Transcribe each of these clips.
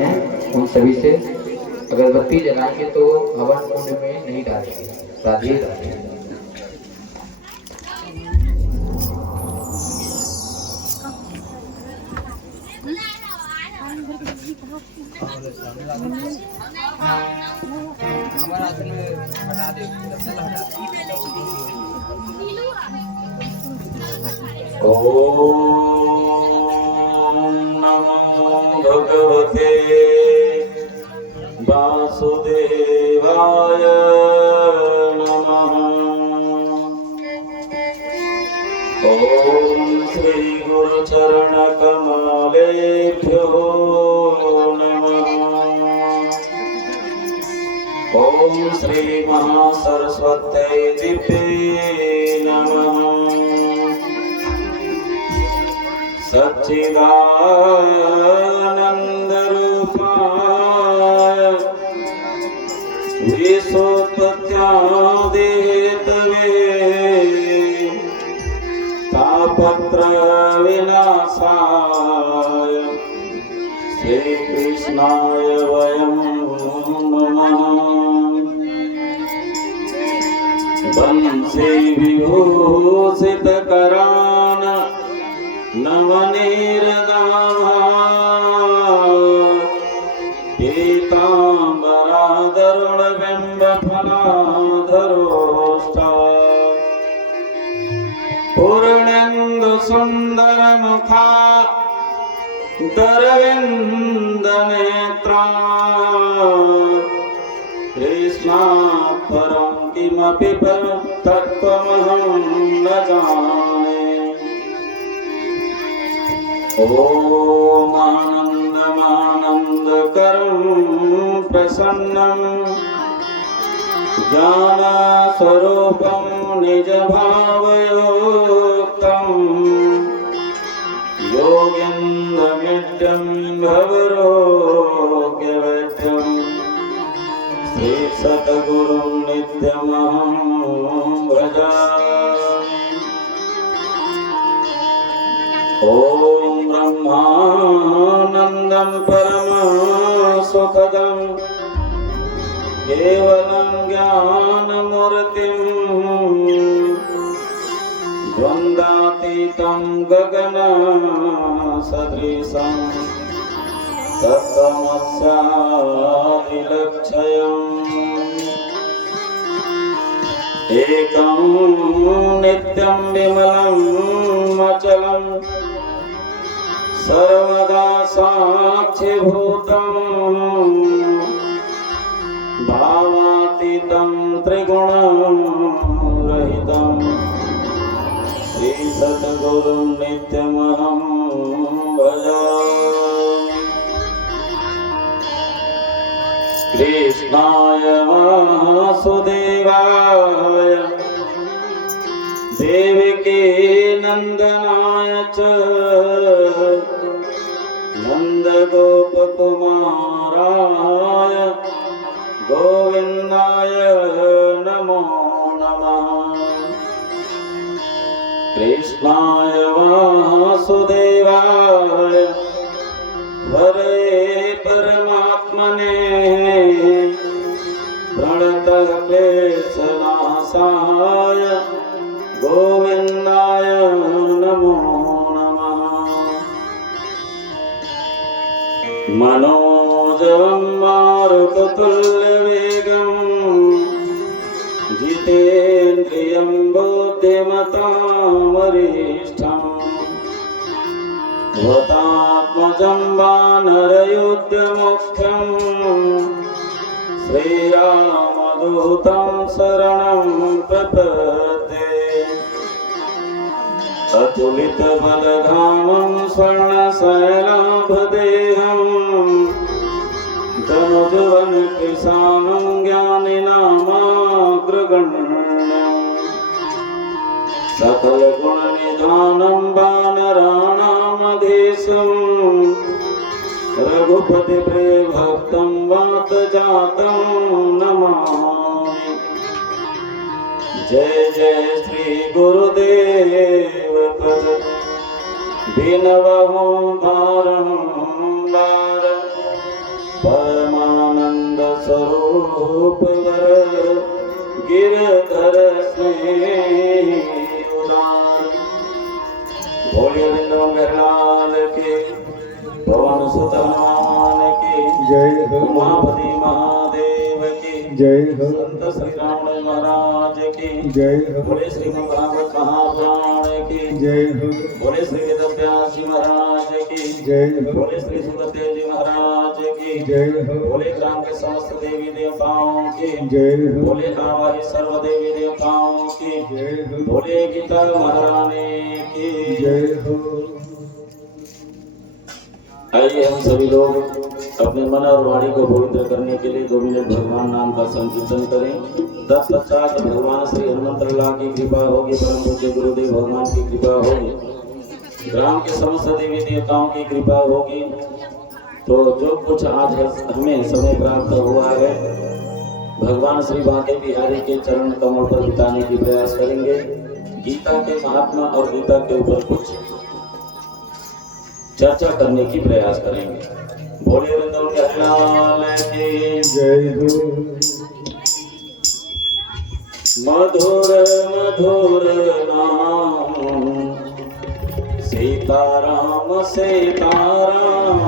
हैं उन सभी से अगरबत्ती जलाएंगे तो हवन कुंड में नहीं डालेंगे। राधे राधे। ओम नमो भगवते वासुदेवाय नमः। ओम श्री गुरु चरण कमलेभ्यो नमः। ओम श्री महासरस्वत्यै दिव्यै नमः। सच्चिदानंद रूपाय विश्वोत्पत्त्यादिहेतवे तापत्र विनाशाय श्रीकृष्णाय वयं नमः। वंशी विभूषितकरान् पीताम्बरादरुणबिम्बफलाधरोष्टा पूर्णेन्दु सुन्दरमुखा दरविन्दनेत्रा कृष्णात् परं किमपि तत्त्वमहं न जाने। ओम आनन्दमानन्दकरं प्रसन्नं ज्ञानस्वरूपं निजभावयोक्तं योगेन्द्रमित्यं भवरोग्यवैद्यं श्रीसद्गुरुं नित्यमहं भजामि। ओम ब्रह्मानन्दं परमसुखदं केवलं ज्ञानमूर्तिं द्वन्द्वातीतं गगनसदृशं तत्त्वमस्यादिलक्ष्यम् एकं नित्यं विमलं अचलं सर्वदा साक्षिभूतं भावातीतं त्रिगुणरहितं श्रीसद्गुरुं नित्यमहं भजामि। कृष्णाय वासुदेवाय देवकी नंदनाय च नन्दगोपकुमाराय गोविन्दाय नमो नमः। कृष्णाय वासुदेवाय हरे परमात्मने प्रणतक्लेशनाशाय गोविन्दाय नमो नमः। मनोजवं मारुततुल्यवेगं जितेन्द्रियं बुद्धिमतां वरिष्ठं भूतात्मजं वानरयुद्धमुख्यं श्रीरामदूतं शरणं प्रपद्ये। अतुलितबलधामं स्वर्णशैलाभदेहं तनुजवनकृशानं ज्ञानिनामाग्रगण्यं सकलगुणनिधानं वानराणामधीशं रघुपतिप्रियभक्तं वातजातं नमामि। जय जय श्री गुरुदेव पद बिनवहु बारंबार परमानंद स्वरूप वर गिरधर स्नेह उदार। भोले वृंदावन बिहार के पवन सुत हनुमान की जय हो। उमापति महादेव की जय हो। संत श्री राम महाराज की जय हो। बोले श्रीमद् भागवत महापुराण की जय हो। बोले श्री वेदव्यास जी महाराज की जय हो। बोले श्री सुखदेव जी महाराज की जय हो। बोले ग्राम के समस्त देवी देवताओं की जय हो। बोले आवाही सर्व देवी देवताओं की जय हो। बोले गीता महारानी की जय हो। आइए हम सभी लोग अपने मन और वाणी को पवित्र करने के लिए 2 मिनट भगवान नाम का संकीर्तन करें। तत्पश्चात भगवान श्री हनुमंत लाल की कृपा होगी, परम पूज्य गुरुदेव भगवान की कृपा होगी, ग्राम के समस्त देवी देवताओं की कृपा होगी। तो जो कुछ आज हमें समय प्राप्त हुआ है भगवान श्री बांके बिहारी के चरण कमल पर बिताने की प्रयास करेंगे। गीता के महात्मा और गीता के ऊपर कुछ चर्चा करने की प्रयास करेंगे। बोले वृंदावन बिहारी की जय हो। मधुर मधुर नाम सीताराम सीताराम,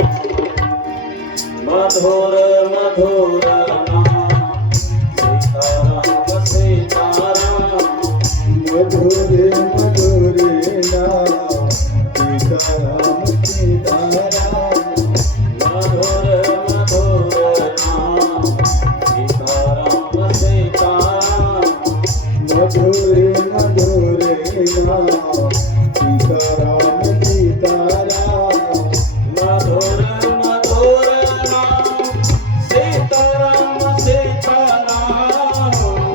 मधुर मधुर नाम सीताराम सीताराम, मधुरे मधुरे नाम सीताराम सीताराम, मधुर मधुर नाम सीताराम सीताराम, मधुरे मधुरे नाम सीताराम सीताराम, मधुर मधुर नाम सीताराम सीताराम,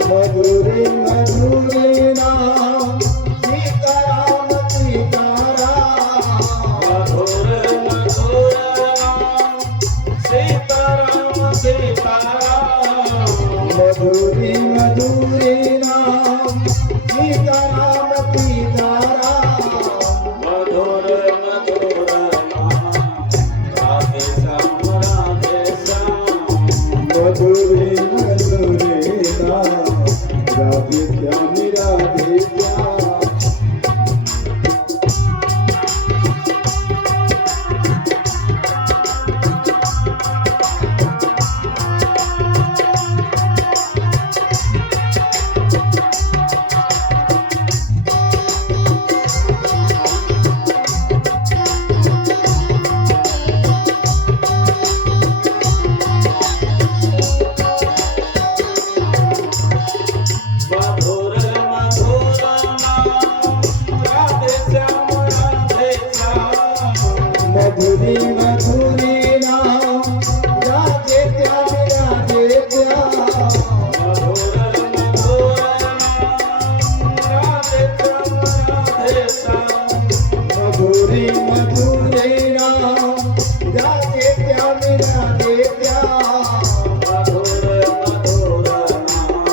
मधुरे मधुरे नाम सीताराम सीताराम, मधुर मधुर नाम सीताराम सीताराम, मधुरे मधुरे नाम सीताराम सीताराम, मधुर मधुर नाम राधे श्याम राधे श्याम, मधुरे मधुरे नाम राधे श्याम राधे श्याम। मधुर मधुर नाम राधे श्याम राधे श्याम, मधुरी मधुरी नाम राधे श्याम राधे श्याम, मधुर मधुर नाम राधे श्याम राधे श्याम, मधुरी मधुरी नाम राधे श्याम राधे श्याम, मधुर मधुर नाम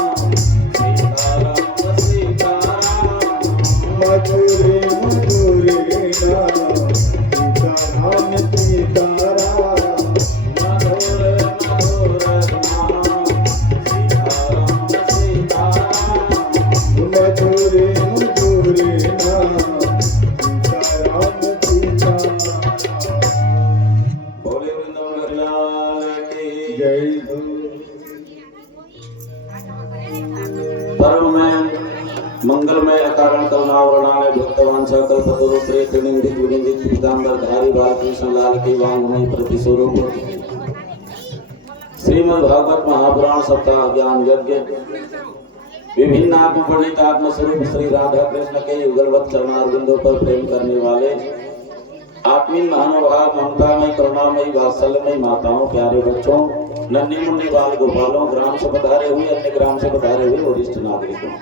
सीताराम सीताराम, मधुरी मधुरी नाम सीताराम सीताराम, मधुर मधुर नाम सीताराम सीताराम, मधुरी मधुरी नाम सीताराम सीताराम। भोले वृंदावन बिहारी की जय हो। परम मंगलमय अकारण करुणावरणालय भक्तवान सकल पतुरु श्री त्रिनिंदित विनिंदित पीतांबर धारी बालकृष्ण लाल की वांगमय प्रतिस्वरूप श्रीमद् भागवत महापुराण सप्ताह ज्ञान यज्ञ विभिन्न आत्म पंडित आत्म स्वरूप श्री राधा कृष्ण के युगलवत चरणारविंदों पर प्रेम करने वाले आत्मीन महानुभाव ममतामय करुणामयी वात्सल्यमयी माताओं प्यारे बच्चों नन्ही मुन्नी बाल गोपालों ग्राम से पधारे हुए अन्य ग्राम से पधारे हुए वरिष्ठ नागरिकों,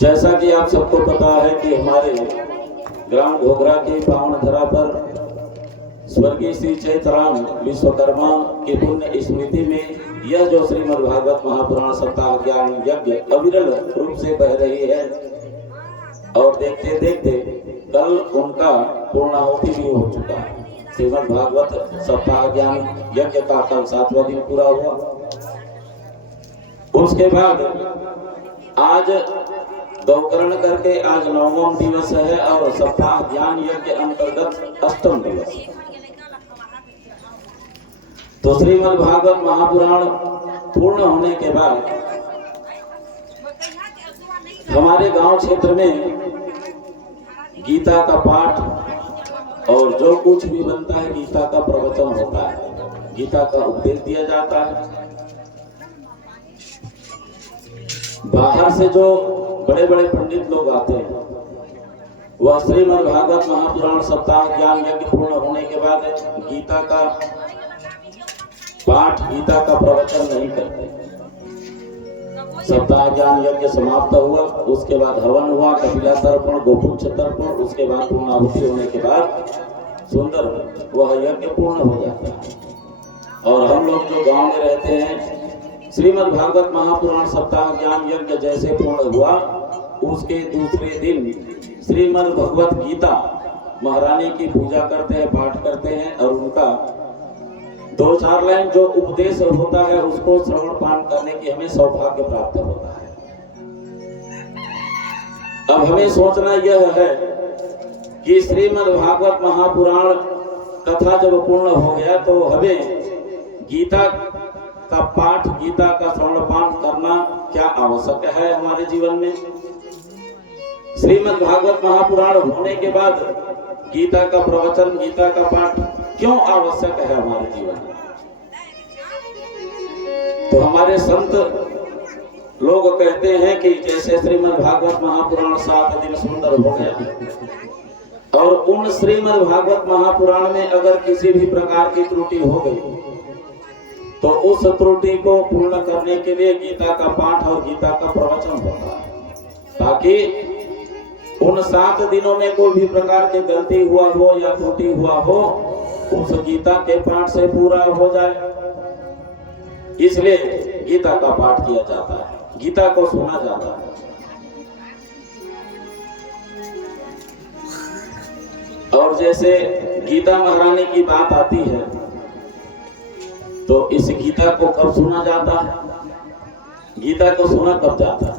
जैसा कि आप सबको पता है कि हमारे ग्राम घोघरा की पावन धरा पर स्वर्गीय श्री चैतराम विश्वकर्मा की पुण्य स्मृति में यह जो श्रीमद् भागवत महापुराण सप्ताह ज्ञान यज्ञ अविरल रूप से बह रही है और देखते देखते कल उनका पूर्णाहुति भी हो चुका है। श्रीमद् भागवत सप्ताह ज्ञान यज्ञ का कल 7वां दिन पूरा हुआ। उसके बाद आज गौकर्ण करके आज 9वां दिवस है और सप्ताह ज्ञान यज्ञ अंतर्गत 8वां दिवस। तो श्रीमद् भागवत महापुराण पूर्ण होने के बाद हमारे गांव क्षेत्र में गीता का पाठ और जो कुछ भी बनता है गीता का प्रवचन होता है, गीता का उपदेश दिया जाता है। बाहर से जो बड़े बड़े पंडित लोग आते हैं वह श्रीमद् भागवत महापुराण सप्ताह ज्ञान यज्ञ पूर्ण होने के बाद गीता का पाठ गीता का प्रवचन नहीं करते। सप्ताह ज्ञान यज्ञ समाप्त हुआ, उसके बाद हवन हुआ, कपिला तर्पण, गोपुच्छ तर्पण, उसके बाद पूर्णाहुति होने के बाद सुंदर वह यज्ञ पूर्ण हो जाता है। और हम लोग जो गांव में रहते हैं श्रीमद् भागवत महापुराण सप्ताह ज्ञान यज्ञ जैसे पूर्ण हुआ उसके दूसरे दिन श्रीमद् भगवत गीता महारानी की पूजा करते हैं, पाठ करते हैं और उनका 2-4 लाइन जो उपदेश होता है उसको श्रवण पान करने की हमें सौभाग्य प्राप्त होता है। अब हमें सोचना यह है कि श्रीमद् भागवत महापुराण कथा जब पूर्ण हो गया तो हमें गीता का पाठ गीता का श्रवण पान करना क्या आवश्यक है हमारे जीवन में। श्रीमद् भागवत महापुराण होने के बाद गीता का प्रवचन गीता का पाठ क्यों आवश्यक है हमारे जीवन में। तो हमारे संत लोग कहते हैं कि जैसे श्रीमद् भागवत महापुराण 7 दिन सुंदर हो गया और उन श्रीमद् भागवत महापुराण में अगर किसी भी प्रकार की त्रुटि हो गई तो उस त्रुटि को पूर्ण करने के लिए गीता का पाठ और गीता का प्रवचन होता है, ताकि उन 7 दिनों में कोई भी प्रकार की गलती हुआ हो या त्रुटि हुआ हो उस गीता के पाठ से पूरा हो जाए। इसलिए गीता का पाठ किया जाता है, गीता को सुना जाता है। और जैसे गीता महारानी की बात आती है तो इस गीता को कब सुना जाता है, गीता को सुना कब जाता है।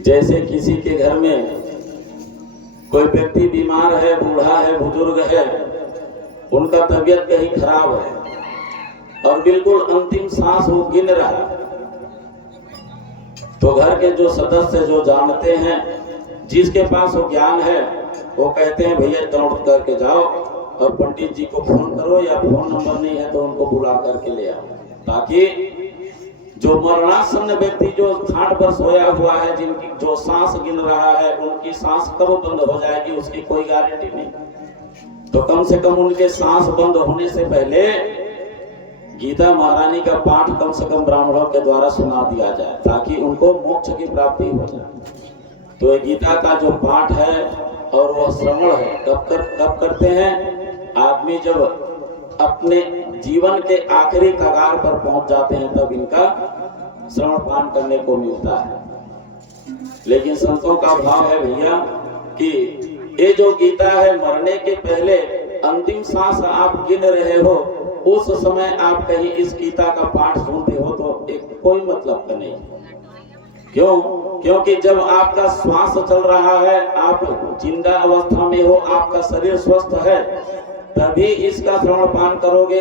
जैसे किसी के घर में कोई व्यक्ति बीमार है, बूढ़ा है, बुजुर्ग है, उनका तबीयत कहीं खराब है और बिल्कुल अंतिम सांस वो गिन रहा है, तो घर के जो सदस्य जो जानते हैं जिसके पास वो ज्ञान है वो कहते हैं भैया दौड़ करके जाओ और पंडित जी को फोन करो या फोन नंबर नहीं है तो उनको बुला करके ले आओ, ताकि जो मरणासन्न व्यक्ति जो खाट पर सोया हुआ है जिनकी जो सांस गिन रहा है उनकी सांस कब बंद हो जाएगी उसकी कोई गारंटी नहीं। तो कम से कम उनके सांस बंद होने से पहले गीता महारानी का पाठ कम से कम ब्राह्मणों के द्वारा सुना दिया जाए ताकि उनको मोक्ष की प्राप्ति हो जाए। तो ये गीता का जो पाठ है और वह श्रवण है कब करते हैं, आदमी जब अपने जीवन के आखिरी कगार पर पहुंच जाते हैं तब इनका श्रवण पान करने को मिलता है। लेकिन संतों का भाव है भैया कि ये जो गीता है मरने के पहले अंतिम सांस आप गिन रहे हो उस समय आप कहीं इस गीता का पाठ सुनते हो तो एक कोई मतलब का नहीं। क्यों? क्योंकि जब आपका श्वास चल रहा है, आप जिंदा अवस्था में हो, आपका शरीर स्वस्थ है, तभी इसका श्रवण पान करोगे।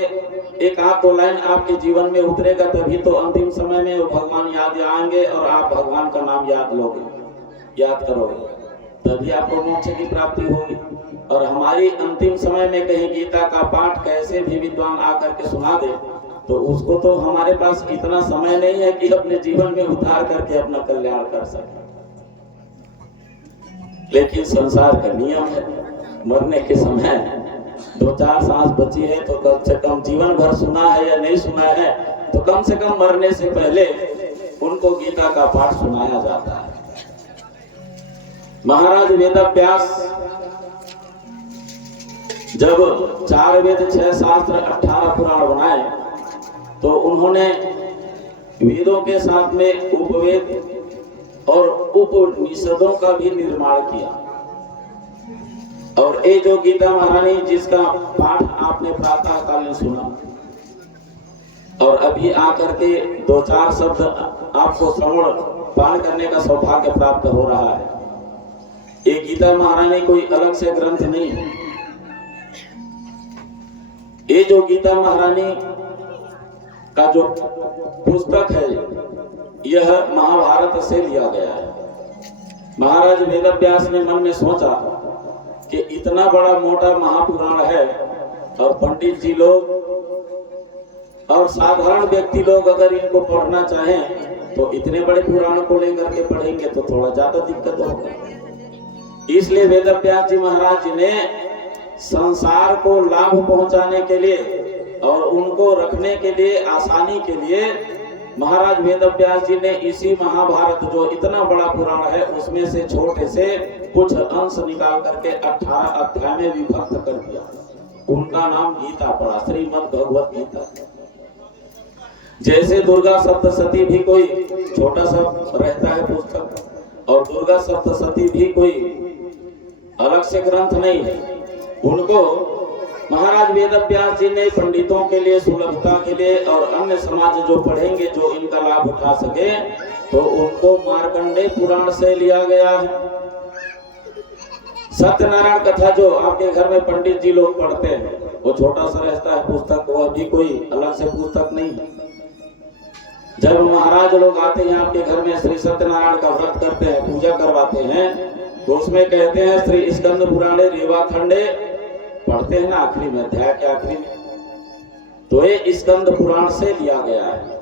एक आध 2 लाइन आपके जीवन में उतरेगा तभी तो अंतिम समय में वो भगवान याद आएंगे और आप भगवान का नाम याद लोगे, याद करोगे, तभी आपको मोक्ष की प्राप्ति होगी। और हमारी अंतिम समय में कहीं गीता का पाठ कैसे भी विद्वान आकर के सुना दे तो उसको तो हमारे पास इतना समय नहीं है कि अपने जीवन में उतार करके अपना कल्याण कर सके। लेकिन संसार का नियम है, मरने के समय 2-4 सांस बची है तो कम से कम जीवन भर सुना है या नहीं सुना है तो कम से कम मरने से पहले उनको गीता का पाठ सुनाया जाता है। महाराज वेदव्यास जब 4 वेद 6 शास्त्र 18 पुराण बनाए तो उन्होंने वेदों के साथ में उपवेद और उपनिषदों का भी निर्माण किया और ये जो गीता महारानी जिसका पाठ आपने प्रातःकालीन सुना और अभी आकर के 2-4 शब्द आपको श्रवण पान करने का सौभाग्य प्राप्त हो रहा है। ये गीता महारानी कोई अलग से ग्रंथ नहीं है। ये जो गीता महारानी का जो पुस्तक है यह महाभारत से लिया गया है। महाराज वेदव्यास ने मन में सोचा कि इतना बड़ा मोटा महापुराण है और पंडित जी लोग और साधारण व्यक्ति लोग अगर इनको पढ़ना चाहें तो इतने बड़े पुराण को लेकर के पढ़ेंगे तो थोड़ा ज्यादा दिक्कत होगा। इसलिए वेदव्यास जी महाराज जी ने संसार को लाभ पहुंचाने के लिए और उनको रखने के लिए आसानी के लिए महाराज वेदव्यास जी ने इसी महाभारत जो इतना बड़ा पुराण है उसमें से छोटे से कुछ अंश निकाल करके 18 अध्याय में विभक्त कर दिया। उनका नाम गीता पड़ा, श्रीमद् भगवत गीता। जैसे दुर्गा सप्तशती भी कोई छोटा सा रहता है पुस्तक और दुर्गा सप्तशती भी कोई अलग से ग्रंथ नहीं है। उनको महाराज वेदव्यास जी ने पंडितों के लिए, सुलभता के लिए और अन्य समाज जो पढ़ेंगे जो इनका लाभ उठा सके तो उनको मार्कंडेय पुराण से लिया गया है। सत्यनारायण कथा जो आपके घर में पंडित जी लोग पढ़ते हैं वो छोटा सा रहता है पुस्तक, वह भी कोई अलग से पुस्तक नहीं है। जब महाराज लोग आते हैं आपके घर में, श्री सत्यनारायण का व्रत करते हैं, पूजा करवाते हैं तो उसमें कहते हैं श्री स्कंद पुराणे रेवा खंडे पढ़ते हैं ना आखिरी में, अध्याय के आखिरी में, तो ये स्कंद पुराण से लिया गया है।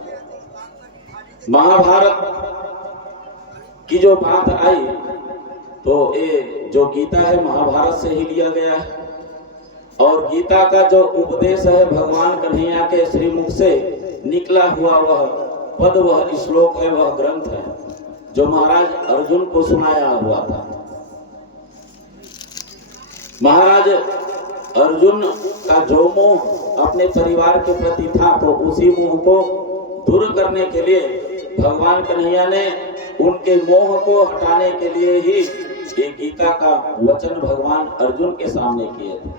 महाभारत की जो बात आई तो ये जो गीता है महाभारत से ही लिया गया है। और गीता का जो उपदेश है भगवान कन्हैया के श्रीमुख से निकला हुआ वह पद, वह श्लोक है, वह ग्रंथ है जो महाराज अर्जुन को सुनाया हुआ था। महाराज अर्जुन का जो मोह अपने परिवार के प्रति था तो उसी मोह को दूर करने के लिए भगवान कन्हैया ने उनके मोह को हटाने के लिए ही ये गीता का वचन भगवान अर्जुन के सामने किए थे।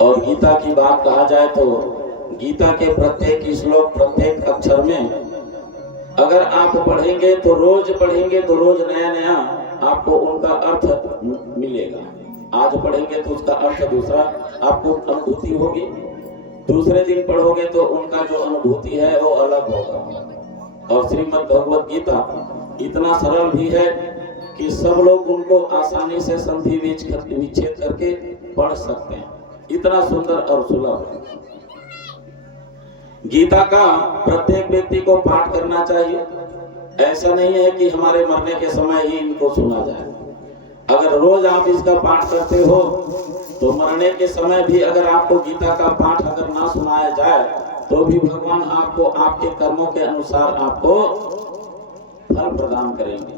और गीता की बात कहा जाए तो गीता के प्रत्येक श्लोक, प्रत्येक अक्षर में अगर आप पढ़ेंगे तो रोज नया नया आपको उनका अर्थ मिलेगा। आज पढ़ेंगे तो उसका अर्थ दूसरा आपको अनुभूति होगी, दूसरे दिन पढ़ोगे तो उनका जो अनुभूति है वो अलग होगा। और श्रीमद् भगवत गीता इतना सरल भी है कि सब लोग उनको आसानी से संधि विच्छेद करके पढ़ सकते हैं, इतना सुंदर और सुलभ है। गीता का प्रत्येक व्यक्ति को पाठ करना चाहिए। ऐसा नहीं है कि हमारे मरने के समय ही इनको सुना जाए। अगर रोज आप इसका पाठ करते हो तो मरने के समय भी अगर आपको गीता का पाठ अगर ना सुनाया जाए तो भी भगवान आपको आपके कर्मों के अनुसार आपको फल प्रदान करेंगे।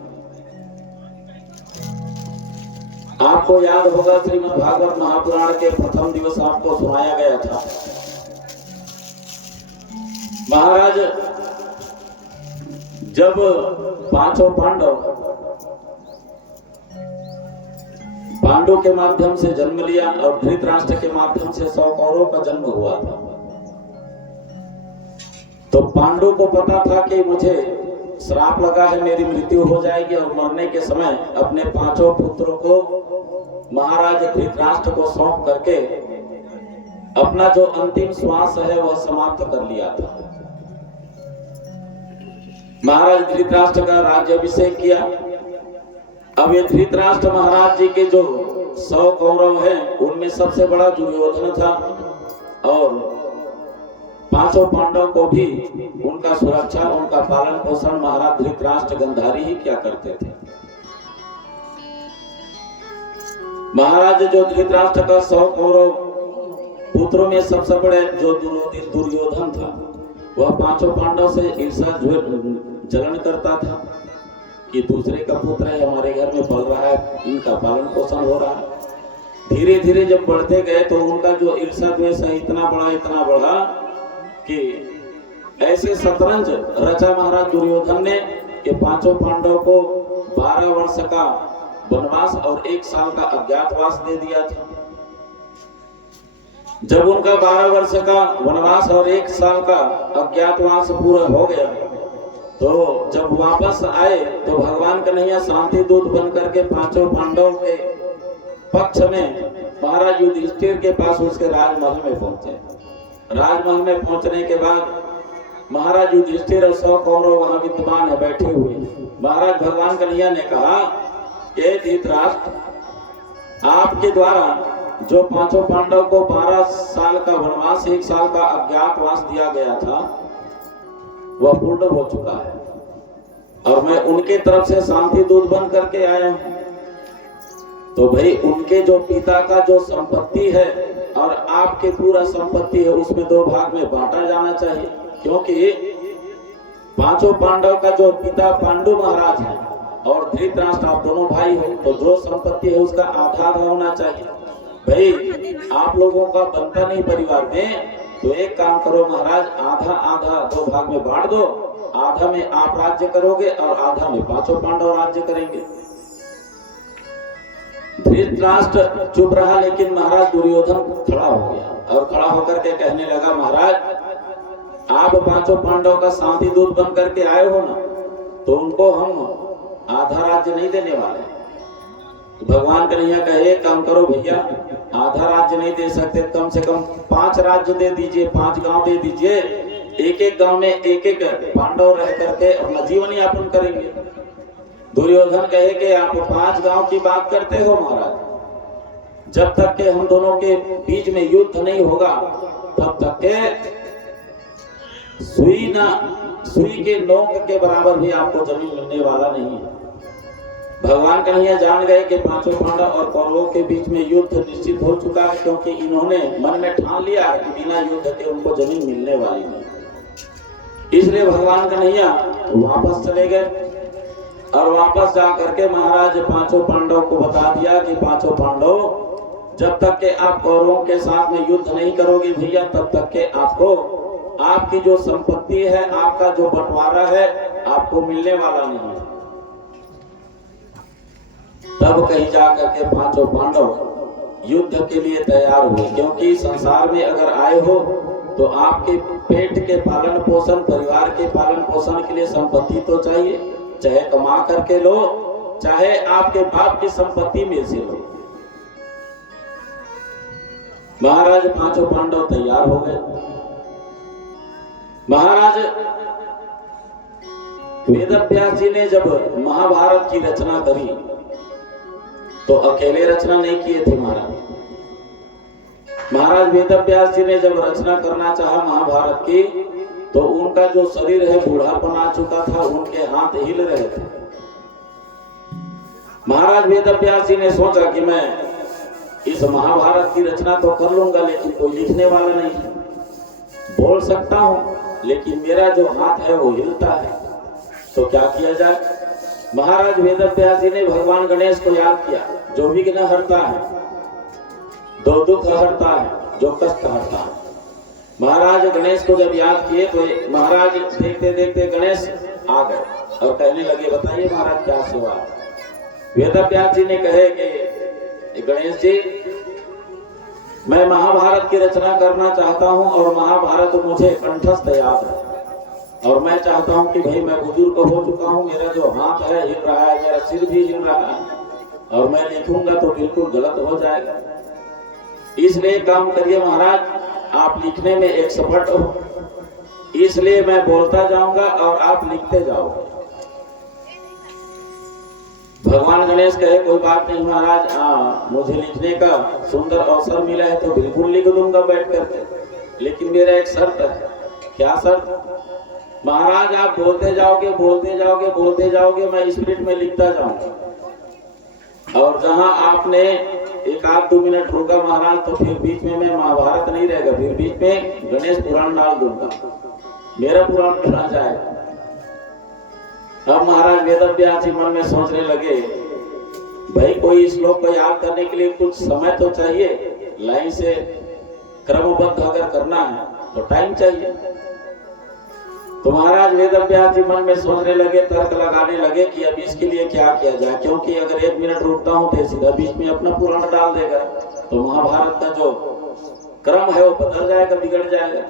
आपको याद होगा श्रीमद् भागवत महापुराण के प्रथम दिवस आपको सुनाया गया था। महाराज जब पांचों पांडु के माध्यम से जन्म लिया और धृतराष्ट्र के माध्यम से 100 कौरवों का जन्म हुआ था, तो पांडु को पता था कि मुझे श्राप लगा है, मेरी मृत्यु हो जाएगी और मरने के समय अपने 5 पुत्रों को महाराज धृतराष्ट्र को सौंप करके अपना जो अंतिम श्वास है वह समाप्त कर लिया था। महाराज धृतराष्ट्र का राज्याभिषेक किया। अब ये धृतराष्ट्र महाराज जी के जो 100 कौरव हैं उनमें सबसे बड़ा दुर्योधन था और 5 पांडव को भी उनका सुरक्षा, उनका पालन पोषण महाराज धृतराष्ट्र गांधारी ही क्या करते थे। महाराज जो धृतराष्ट्र का 100 कौरव पुत्रों में सबसे बड़े जो दुर्योधन था वह 5 पांडव से ईर्ष्या जलन करता था कि दूसरे का पुत्र है, हमारे घर में पल रहा है, इनका पालन पोषण हो रहा है। धीरे धीरे जब बढ़ते गए तो उनका जो ईर्ष्या द्वेष है इतना बढ़ा कि ऐसे शतरंज रचा महाराज दुर्योधन ने कि 5 पांडव को 12 वर्ष का वनवास और 1 साल का अज्ञातवास दे दिया था। जब उनका 12 वर्ष का वनवास और 1 साल का अज्ञातवास पूरा हो गया, तो जब वापस आए तो भगवान कन्हैया शांति दूत बन करके 5 पांडवों के पक्ष में महाराज युधिष्ठिर के पास उसके राजमहल में पहुंचे। राजमहल में पहुंचने के बाद महाराज युधिष्ठिर और 100 कौरव वहां विद्यमान है, बैठे हुए। महाराज भगवान कन्हैया ने कहा कि धृतराष्ट्र, आपके द्वारा जो 5 पांडव को 12 साल का वनवास 1 साल का अज्ञातवास दिया गया था वह पूर्ण हो चुका है और मैं उनके तरफ से शांति दूत बन करके आया हूं। तो भाई उनके जो पिता का जो संपत्ति है और आपके पूरा संपत्ति है उसमें 2 भाग में बांटा जाना चाहिए, क्योंकि 5 पांडव का जो पिता पांडु महाराज है और धृतराष्ट्र आप दोनों भाई हो, तो जो संपत्ति है उसका आधा होना चाहिए। भाई आप लोगों का बनता नहीं परिवार में, तो एक काम करो महाराज, आधा आधा 2 भाग में बांट दो। आधा में आप राज्य करोगे और आधा में 5 पांडव राज्य करेंगे। धृतराष्ट्र चुप रहा, लेकिन महाराज दुर्योधन खड़ा हो गया और खड़ा होकर के कहने लगा, महाराज आप 5 पांडव का शांति दूत बन करके आए हो ना, तो उनको हम आधा राज्य नहीं देने वाले। तो भगवान कन्हैया कहे एक काम करो भैया, आधा राज्य नहीं दे सकते, कम से कम 5 राज्य दे दीजिए, 5 गांव दे दीजिए। एक गांव में एक पांडव रह करके अपना जीवन यापन करेंगे। दुर्योधन कहे कि आप 5 गांव की बात करते हो महाराज, जब तक के हम दोनों के बीच में युद्ध नहीं होगा तब तक के सुई के नोक के बराबर भी आपको जमीन मिलने वाला नहीं है। भगवान कन्हैया जान गए कि 5 पांडव और कौरवों के बीच में युद्ध निश्चित हो चुका है, क्योंकि इन्होंने मन में ठान लिया है कि बिना युद्ध के उनको जमीन मिलने वाली नहीं। इसलिए भगवान कन्हैया वापस चले गए और वापस जा करके महाराज 5 पांडव को बता दिया कि 5 पांडव, जब तक के आप कौरवों के साथ में युद्ध नहीं करोगे भैया, तब तक के आपको आपकी जो संपत्ति है, आपका जो बंटवारा है, आपको मिलने वाला नहीं है। तब कहीं जा करके 5 पांडव युद्ध के लिए तैयार हुए, क्योंकि संसार में अगर आए हो तो आपके पेट के पालन पोषण, परिवार के पालन पोषण के लिए संपत्ति तो चाहिए, चाहे कमा करके लो, चाहे आपके बाप की संपत्ति में से लो। महाराज 5 पांडव तैयार हो गए। महाराज वेदव्यास जी ने जब महाभारत की रचना करी तो अकेले रचना नहीं किए थे महाराज वेदव्यास जी ने जब रचना करना चाहा महाभारत की, तो उनका जो शरीर है बूढ़ापन आ चुका था, उनके हाथ हिल रहे थे। महाराज वेदव्यास जी ने सोचा कि मैं इस महाभारत की रचना तो कर लूंगा, लेकिन कोई लिखने वाला नहीं है। बोल सकता हूं लेकिन मेरा जो हाथ है वो हिलता है, तो क्या किया जाए। महाराज वेदव्यास जी ने भगवान गणेश को याद किया, जो विघ्न हरता है, जो दुख हरता है, जो कष्ट हरता है। महाराज गणेश को जब याद किए तो महाराज देखते देखते गणेश आ गए और कहने लगे, बताइए महाराज क्या सेवा। वेदव्यास जी ने कहे कि गणेश जी, मैं महाभारत की रचना करना चाहता हूं और महाभारत मुझे कंठस्थ याद है, और मैं चाहता हूं कि भाई मैं बुजुर्ग हो चुका हूं, मेरा जो हाथ है हिल रहा है, मेरा सिर भी हिल रहा है, और मैं लिखूंगा तो बिल्कुल गलत हो जाएगा। इसलिए काम करिए महाराज, आप लिखने में एक्सपर्ट हो, इसलिए मैं बोलता जाऊंगा और आप लिखते जाओगे। भगवान गणेश कहे, कोई बात नहीं महाराज, मुझे लिखने का सुंदर अवसर मिला है तो बिल्कुल लिख दूंगा बैठ करके, लेकिन मेरा एक शर्त है। क्या शर्त। महाराज आप बोलते जाओगे बोलते जाओगे बोलते जाओगे, मैं स्पिरिट में लिखता जाऊंगा, और जहां आपने 1-2 मिनट रोका महाराज, तो फिर बीच में मैं महाभारत नहीं रहेगा, फिर बीच में गणेश पुराण डाल दूंगा, मेरा पुराण पढ़ा जाएगा। अब महाराज वेदव्यास जी मन में सोचने लगे, भाई कोई श्लोक को याद करने के लिए कुछ समय तो चाहिए, लाइन से क्रमबद्ध अगर करना है तो टाइम चाहिए। तो महाराज वेद व्यास जी मन में सोचने लगे, तर्क लगाने लगे कि अब इसके लिए क्या किया जाए, क्योंकि अगर 1 मिनट रुकता हूं तो सीधा बीच में अपना पुराण डाल देगा, तो महाभारत का जो क्रम है वो बदल जाएगा, बिगड़ जाएगा।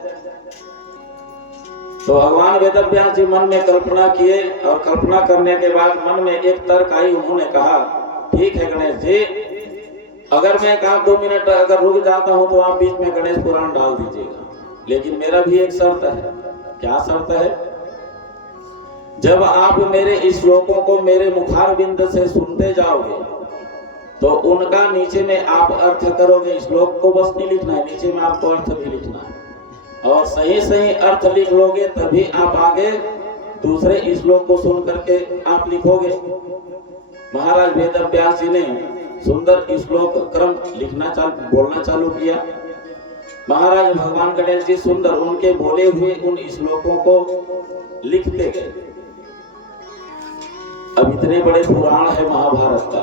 तो भगवान वेद व्यास जी मन में कल्पना किए, और कल्पना करने के बाद मन में एक तर्क आई। उन्होंने कहा, ठीक है गणेश जी, अगर मैं 1-2 मिनट अगर रुक जाता हूं तो आप बीच में गणेश पुराण डाल दीजिएगा, लेकिन मेरा भी एक शर्त है। क्या शर्त है? जब आप मेरे श्लोकों को मेरे मुखारविंद से सुनते जाओगे तो उनका नीचे में आप अर्थ करोगे। श्लोक को बस नहीं लिखना है, नीचे में आपको अर्थ भी लिखना है, और सही सही अर्थ लिख लोगे तभी आप आगे दूसरे श्लोक को सुन करके आप लिखोगे। महाराज वेद व्यास जी ने सुंदर श्लोक क्रम बोलना चालू किया। महाराज भगवान गणेश जी सुंदर उनके बोले हुए उन श्लोकों को लिखते गए। अब इतने बड़े पुराण है महाभारत का,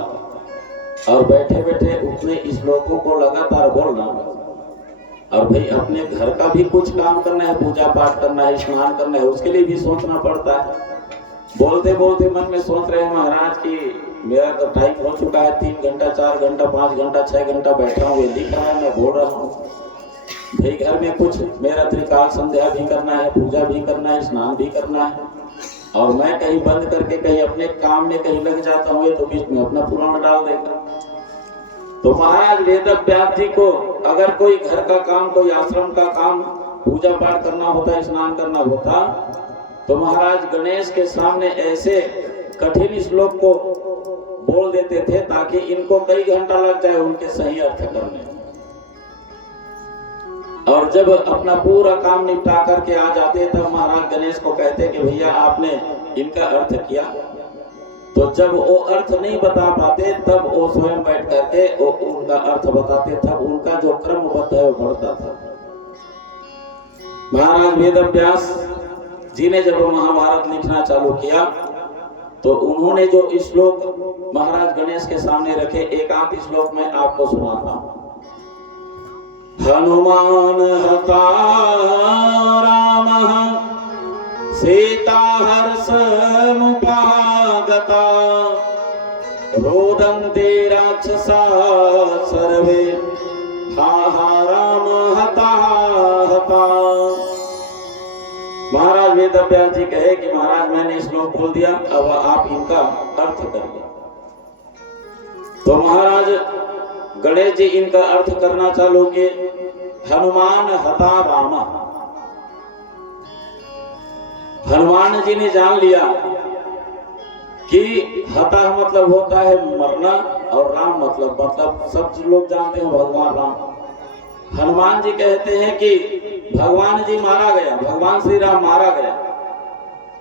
और बैठे बैठे उतने श्लोकों को लगातार बोलना, और भाई अपने घर का भी कुछ काम करना है, पूजा पाठ करना है, स्नान करना है, उसके लिए भी सोचना पड़ता है। बोलते बोलते मन में सोच रहे हैं महाराज की मेरा तो टाइम हो चुका है, 3 घंटा 4 घंटा 5 घंटा 6 घंटा बैठा हूँ, ये लिख रहा है, मैं बोल रहा हूँ। भाई घर में कुछ मेरा त्रिकाल संध्या भी करना है, पूजा भी करना है, स्नान भी करना है, और मैं कहीं बंद करके कहीं अपने काम में कहीं लग जाता हूँ तो बीच में अपना पुराण डाल देगा। तो महाराज वेद व्यास जी को अगर कोई घर का काम, कोई आश्रम का काम, पूजा पाठ करना होता, स्नान करना होता, तो महाराज गणेश के सामने ऐसे कठिन श्लोक को बोल देते थे ताकि इनको कई घंटा लग जाए उनके सही अर्थ करने। और जब अपना पूरा काम निपटा करके आ जाते तब महाराज गणेश को कहते कि भैया आपने इनका अर्थ किया। तो जब वो अर्थ नहीं बता पाते तब वो स्वयं बैठ करके वो उनका अर्थ बताते, तब उनका जो क्रमबद्ध है वो बढ़ता था। महाराज वेद व्यास जी ने जब महाभारत लिखना चालू किया तो उन्होंने जो श्लोक महाराज गणेश के सामने रखे, एक आध श्लोक में आपको सुनाता हूं। हनुमान हता रामः सीता हर्ष मुपागता रोदन्ते राक्षसा सर्वे हा हा राम हता हता। महाराज वेद व्यास जी कहे कि महाराज मैंने श्लोक बोल दिया, अब आप इनका अर्थ करिए। तो महाराज गणेश जी इनका अर्थ करना चालू किए। हनुमान हता राम, हनुमान जी ने जान लिया कि हता मतलब होता है मरना, और राम मतलब सब लोग जानते हैं भगवान राम। हनुमान जी कहते हैं कि भगवान जी मारा गया, भगवान श्री राम मारा गया।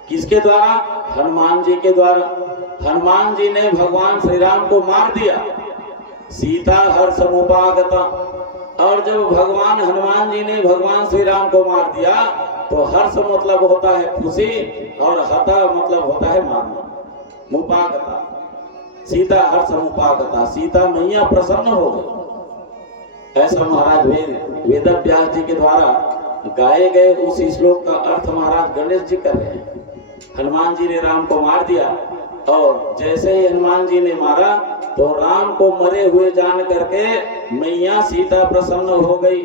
किसके द्वारा? हनुमान जी के द्वारा। हनुमान जी ने भगवान श्री राम को मार दिया। सीता हर्ष मुपागता, और जब भगवान हनुमान जी ने भगवान श्री राम को मार दिया तो हर्ष मतलब होता है खुशी, और हता मतलब होता है मारना। मुपागता, सीता हर्ष मुपागता, सीता मैया प्रसन्न हो गई। ऐसा महाराज वेद व्यास जी के द्वारा गाए गए उस श्लोक का अर्थ महाराज गणेश जी कर रहे हैं। हनुमान जी ने राम को मार दिया, और जैसे ही हनुमान जी ने मारा तो राम को मरे हुए जान करके मैया सीता प्रसन्न हो गई।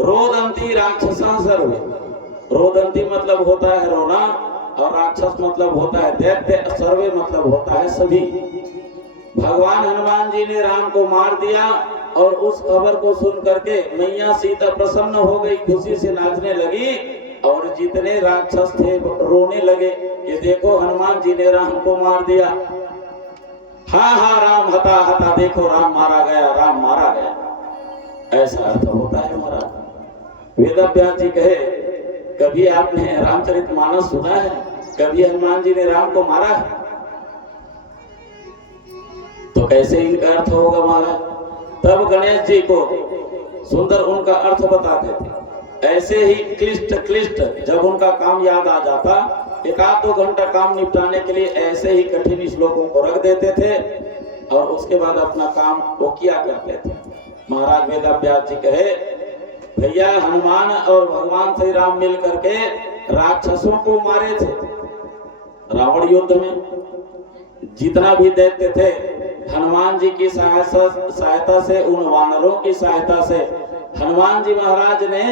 रोदंती राक्षसा सर्वे, रोदंती मतलब होता है रोना, और राक्षस मतलब होता है दैत्य, सर्वे मतलब होता है सभी। भगवान हनुमान जी ने राम को मार दिया, और उस खबर को सुन करके मैया सीता प्रसन्न हो गई, खुशी से नाचने लगी, और जितने राक्षस थे रोने लगे कि देखो हनुमान जी ने राम को मार दिया। हाँ हाँ राम हता हता, देखो राम मारा गया, राम मारा गया। ऐसा अर्थ होता है महाराज। वेद व्यास जी कहे, कभी आपने रामचरितमानस सुना है? कभी हनुमान जी ने राम को मारा है? तो कैसे इनका अर्थ होगा महाराज? तब गणेश जी को सुंदर उनका अर्थ बताते थे। ऐसे ही क्लिष्ट जब उनका काम याद आ जाता, 1-2 घंटा काम निपटाने के लिए ऐसे ही कठिन श्लोकों को रख देते थे, और उसके बाद अपना काम वो किया करते थे। महाराज वेद व्यास जी कहे, भैया हनुमान और भगवान श्री राम मिल करके राक्षसों को मारे थे। रावण युद्ध में जितना भी दैत्य थे, हनुमान जी की सहायता से, उन वानरों की सहायता से हनुमान जी महाराज ने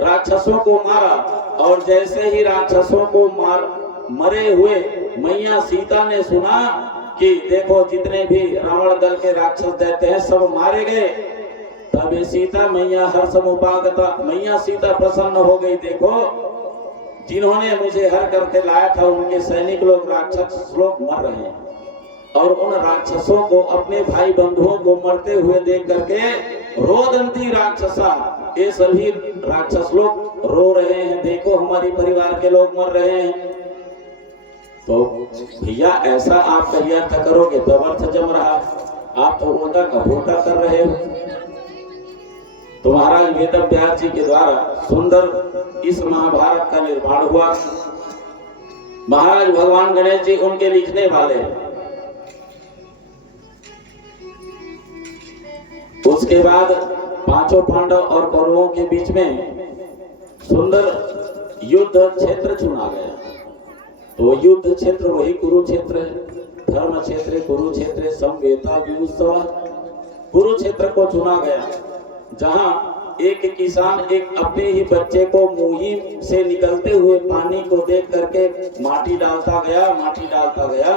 राक्षसों को मारा। और जैसे ही राक्षसों को मरे हुए मैया सीता ने सुना कि देखो जितने भी रावण दल के राक्षस दैत्य हैं सब मारे गए, तब सीता मैया हर्षमुपागता, मैया सीता प्रसन्न हो गई। देखो जिन्होंने मुझे हर करके लाया था उनके सैनिक लोग, राक्षस लोग मर रहे हैं। और उन राक्षसों को, अपने भाई बंधुओं को मरते हुए देख करके रोदंती राक्षसा, ये सभी राक्षस लोग रो रहे हैं, देखो हमारी परिवार के लोग मर रहे हैं। तो भैया ऐसा आप कहिया था करोगे तब अर्थ जम रहा, आप तो उल्टा का उल्टा कर रहे हो। तो महाराज वेद व्यास जी के द्वारा सुंदर इस महाभारत का निर्माण हुआ। महाराज भगवान गणेश जी उनके लिखने वाले। उसके बाद पांचों पांडव और कौरवों के बीच में सुंदर युद्ध क्षेत्र चुना गया। तो युद्ध क्षेत्र वही कुरुक्षेत्र है, धर्म क्षेत्र कुरुक्षेत्र, समवेता विभूषण कुरुक्षेत्र को चुना गया, जहां एक किसान एक अपने ही बच्चे को मुहिम से निकलते हुए पानी को देख करके माटी डालता गया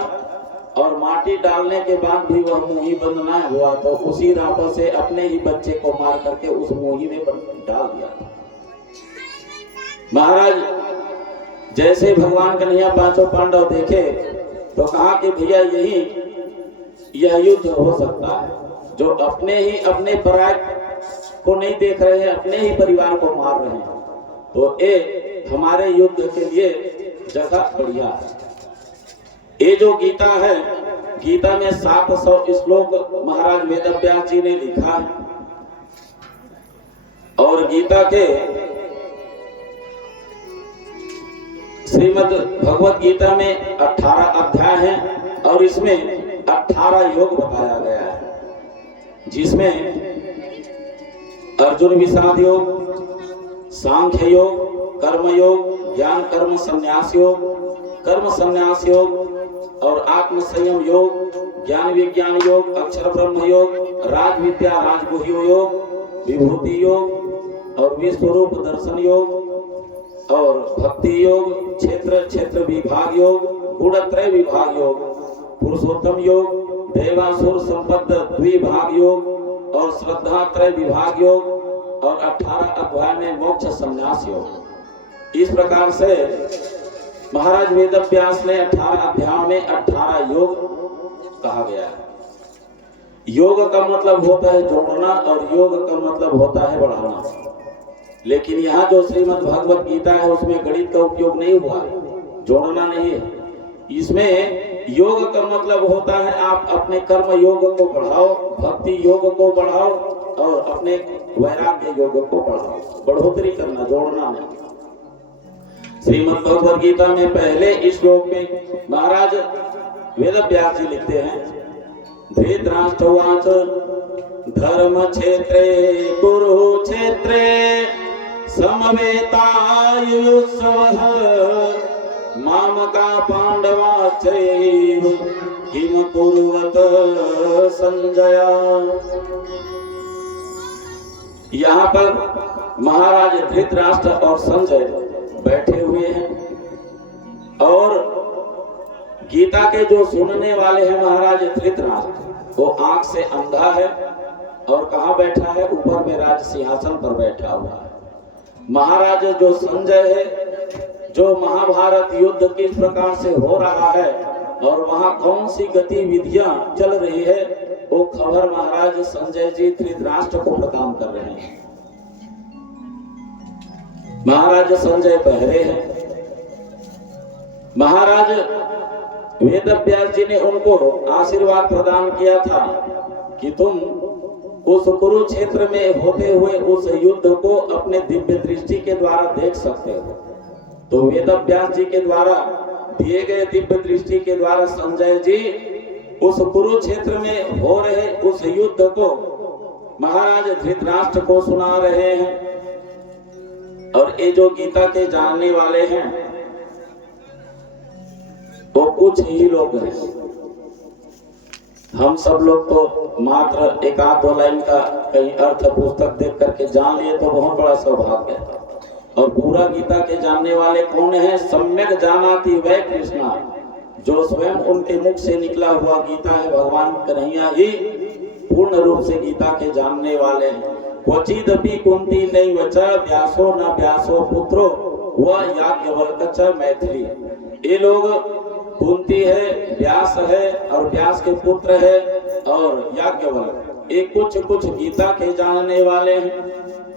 और माटी डालने के बाद भी वह मुही बंद ना हुआ तो उसी राह से अपने ही बच्चे को मार करके उस मुही में डाल दिया। महाराज जैसे भगवान कन्हैया पांचों पांडव देखे तो कहा कि भैया यह युद्ध हो सकता है, जो अपने पराय को नहीं देख रहे हैं, अपने ही परिवार को मार रहे हैं, तो ये हमारे युद्ध के लिए जगह बढ़िया है। ये जो गीता है, गीता में 700 श्लोक महाराज वेद व्यास जी ने लिखा है और गीता के श्रीमद् भगवत गीता में 18 अध्याय हैं और इसमें 18 योग बताया गया है, जिसमें अर्जुन विषाद योग, सांख्य योग, कर्म योग, ज्ञान कर्म संन्यास योग और आत्म संयम योग, ज्ञान विज्ञान योग, अक्षर ब्रह्म योग, राज विद्या राजगुह्य योग, विभूति योग और विश्वरूप दर्शन योग और भक्ति योग, क्षेत्र विभाग योग, गुणत्रय विभाग योग, पुरुषोत्तम योग, देवासुर संपद द्विभाग योग और श्रद्धा त्रय विभाग योग और 18 अध्याय में मोक्ष संन्यास योग। इस प्रकार से महाराज वेद व्यास ने 18 अध्याय में 18 योग कहा गया है। योग का मतलब होता है जोड़ना और योग का मतलब होता है बढ़ाना, लेकिन यहाँ जो श्रीमद् भगवत गीता है उसमें गणित का उपयोग नहीं हुआ है, जोड़ना नहीं है। इसमें योग का मतलब होता है आप अपने कर्म योग को बढ़ाओ, भक्ति योग को बढ़ाओ और अपने वैराग्य योग को बढ़ाओ, बढ़ोतरी करना, जोड़ना नहीं। श्रीमद् भगवत गीता में पहले श्लोक में महाराज वेद व्यास जी लिखते हैं, धृतराष्ट्रवाच धर्म क्षेत्रे कुरुक्षेत्रे समवेतायुत्सवः मामका पांडवा चैव किम कुर्वत संजय। यहाँ पर महाराज धृतराष्ट्र और संजय बैठे हुए हैं और गीता के जो सुनने वाले हैं महाराज धृतराष्ट्र, वो आंख से अंधा है और कहाँ बैठा है, ऊपर में राज सिंहासन पर बैठा हुआ है। महाराज जो संजय है, जो महाभारत युद्ध किस प्रकार से हो रहा है और वहां कौन सी गतिविधियां चल रही है, वो खबर महाराज संजय जी धृतराष्ट्र को प्रदान कर रहे हैं। महाराज संजय बहरे हैं। महाराज वेद व्यास जी ने उनको आशीर्वाद प्रदान किया था कि तुम उस कुरुक्षेत्र में होते हुए उस युद्ध को अपने दिव्य दृष्टि के द्वारा देख सकते हो। तो वेद व्यास जी के द्वारा दिए गए दिव्य दृष्टि के द्वारा संजय जी उस कुरुक्षेत्र में हो रहे उस युद्ध को महाराज धृतराष्ट्र को सुना रहे हैं और ये जो गीता के जानने वाले हैं वो कुछ ही लोग हैं। हम सब लोग तो मात्र एक आध दो लाइन का कहीं अर्थ पुस्तक देख करके जान लिए तो बहुत बड़ा सौभाग्य है। और पूरा गीता के जानने वाले कौन है? सम्यक जानाति वै कृष्णा, जो स्वयं उनके मुख से निकला हुआ गीता है, भगवान कन्हैया ही पूर्ण रूप से गीता के जानने वाले हैं। क्वचिदपि कुंती नैव च व्यासो न व्यासो पुत्रो व याज्ञवल्क्य च मैथिली। ये लोग कुंती है, व्यास है और व्यास के पुत्र है और याज्ञवल्क्य, ये कुछ कुछ गीता के जानने वाले हैं।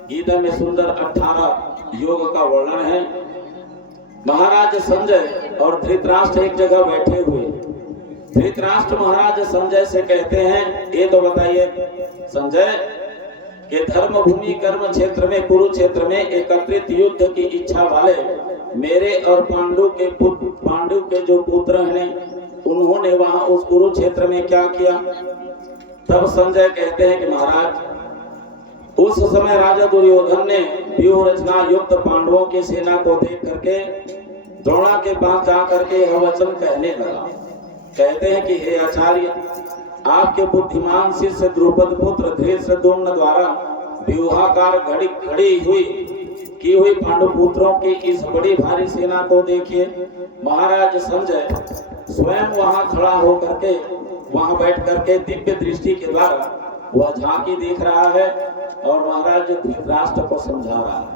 गीता में सुंदर 18 योग का वर्णन है। महाराज संजय और धृतराष्ट्र एक जगह बैठे हुए। धृतराष्ट्र महाराज संजय से कहते हैं, ये तो बताइए संजय कि धर्म भूमि कर्म क्षेत्र में कुरुक्षेत्र में एकत्रित युद्ध की इच्छा वाले मेरे और पांडु के जो पुत्र हैं उन्होंने वहां उस कुरुक्षेत्र में क्या किया? तब संजय कहते हैं कि महाराज उस समय राजा दुर्योधन ने व्यूह रचना युक्त पांडवों की सेना को देख करके द्रोणा के पास जा करके यह वचन कहने लगा। कहते हैं कि हे आचार्य, आपके बुद्धिमान शिष्य द्रुपद पुत्र धृतराष्ट्र द्वारा व्यूहाकार खड़ी हुई पांडु पुत्रों की इस बड़ी भारी सेना को देखिए। महाराज संजय स्वयं वहां खड़ा होकर के वहां बैठ करके दिव्य दृष्टि के द्वारा वह झांकी देख रहा है और महाराज धृतराष्ट्र को समझा रहा है।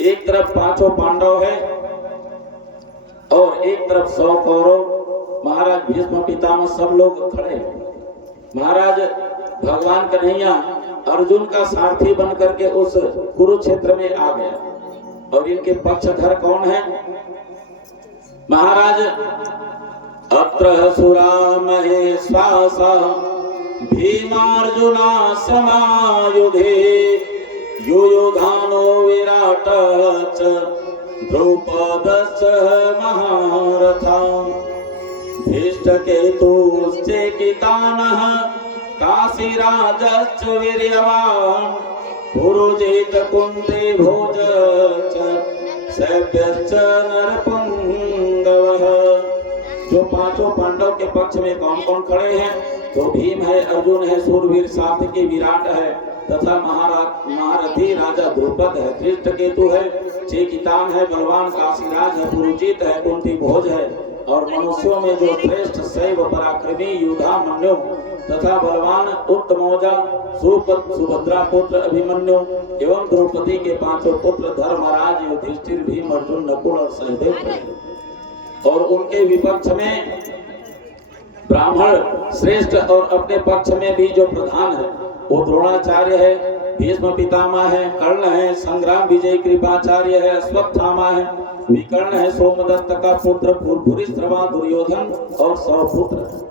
एक तरफ 5 पांडव है और एक तरफ 100 कौरव। महाराज भीष्म पितामह सब लोग खड़े। महाराज भगवान कन्हैया अर्जुन का सारथी बन करके उस कुरुक्षेत्र में आ गया और इनके पक्षधर कौन है? महाराज अत्र सुरा महेश्वासा भीमार्जुना समायुधे युयुधानो विराट द्रौपदश्च महारथा धृष्टकेतुश्चेकितानः काशीराजश्च वीर्यवान् पुरुजित कुन्ती भोजश्च सभ्यश्च नरपुंगवः। जो 5 पांडव के पक्ष में कौन कौन खड़े हैं? तो भीम है, अर्जुन है, सूरवीर सात्यकी विराट है तथा महारथी राजा द्रुपद है, धृष्टकेतु है, चेकितान है, बलवान काशीराज है, पुरुजित है, कुंती भोज है और मनुष्यों में जो श्रेष्ठ शैव पराक्रमी युधामन्यु तथा बलवान उत्तमौजा सुभद्रा पुत्र अभिमन्यु एवं द्रौपदी के 5 पुत्र धर्मराज युधिष्ठिर भीम अर्जुन नकुल और सहदेव। और उनके विपक्ष में ब्राह्मण श्रेष्ठ और अपने पक्ष में भी जो प्रधान है वो द्रोणाचार्य है, भीष्म पितामह है, कर्ण है, संग्राम विजय कृपाचार्य है, अश्वत्थामा है, विकर्ण है, सोमदत्त का पुत्र भूरिश्रवा दुर्योधन और सौपुत्र।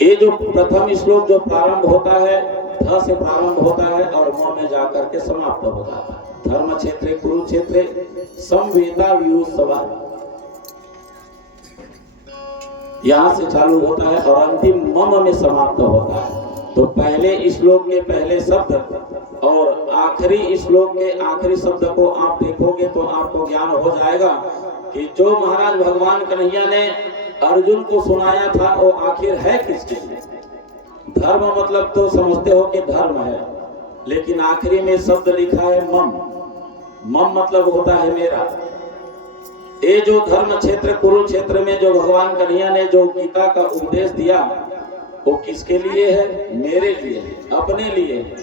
ये जो प्रथम श्लोक जो प्रारंभ होता है ध से प्रारंभ होता है और म में जाकर के समाप्त होता है। धर्म क्षेत्रे कुरुक्षेत्रे संवेता व्यूसवा, यहाँ से चालू होता है और अंतिम मम में समाप्त होता है। तो पहले श्लोक के पहले शब्द और आखिरी श्लोक के आखिरी शब्द को आप देखोगे तो आपको ज्ञान हो जाएगा कि जो महाराज भगवान कन्हैया ने अर्जुन को सुनाया था वो आखिर है किसके लिए। धर्म मतलब तो समझते हो कि धर्म है, लेकिन आखिरी में शब्द लिखा है मम। मम मतलब होता है मेरा। ये जो धर्म क्षेत्र कुरुक्षेत्र में जो भगवान कन्हैया ने जो गीता का उपदेश दिया वो किसके लिए है? मेरे लिए, अपने लिए।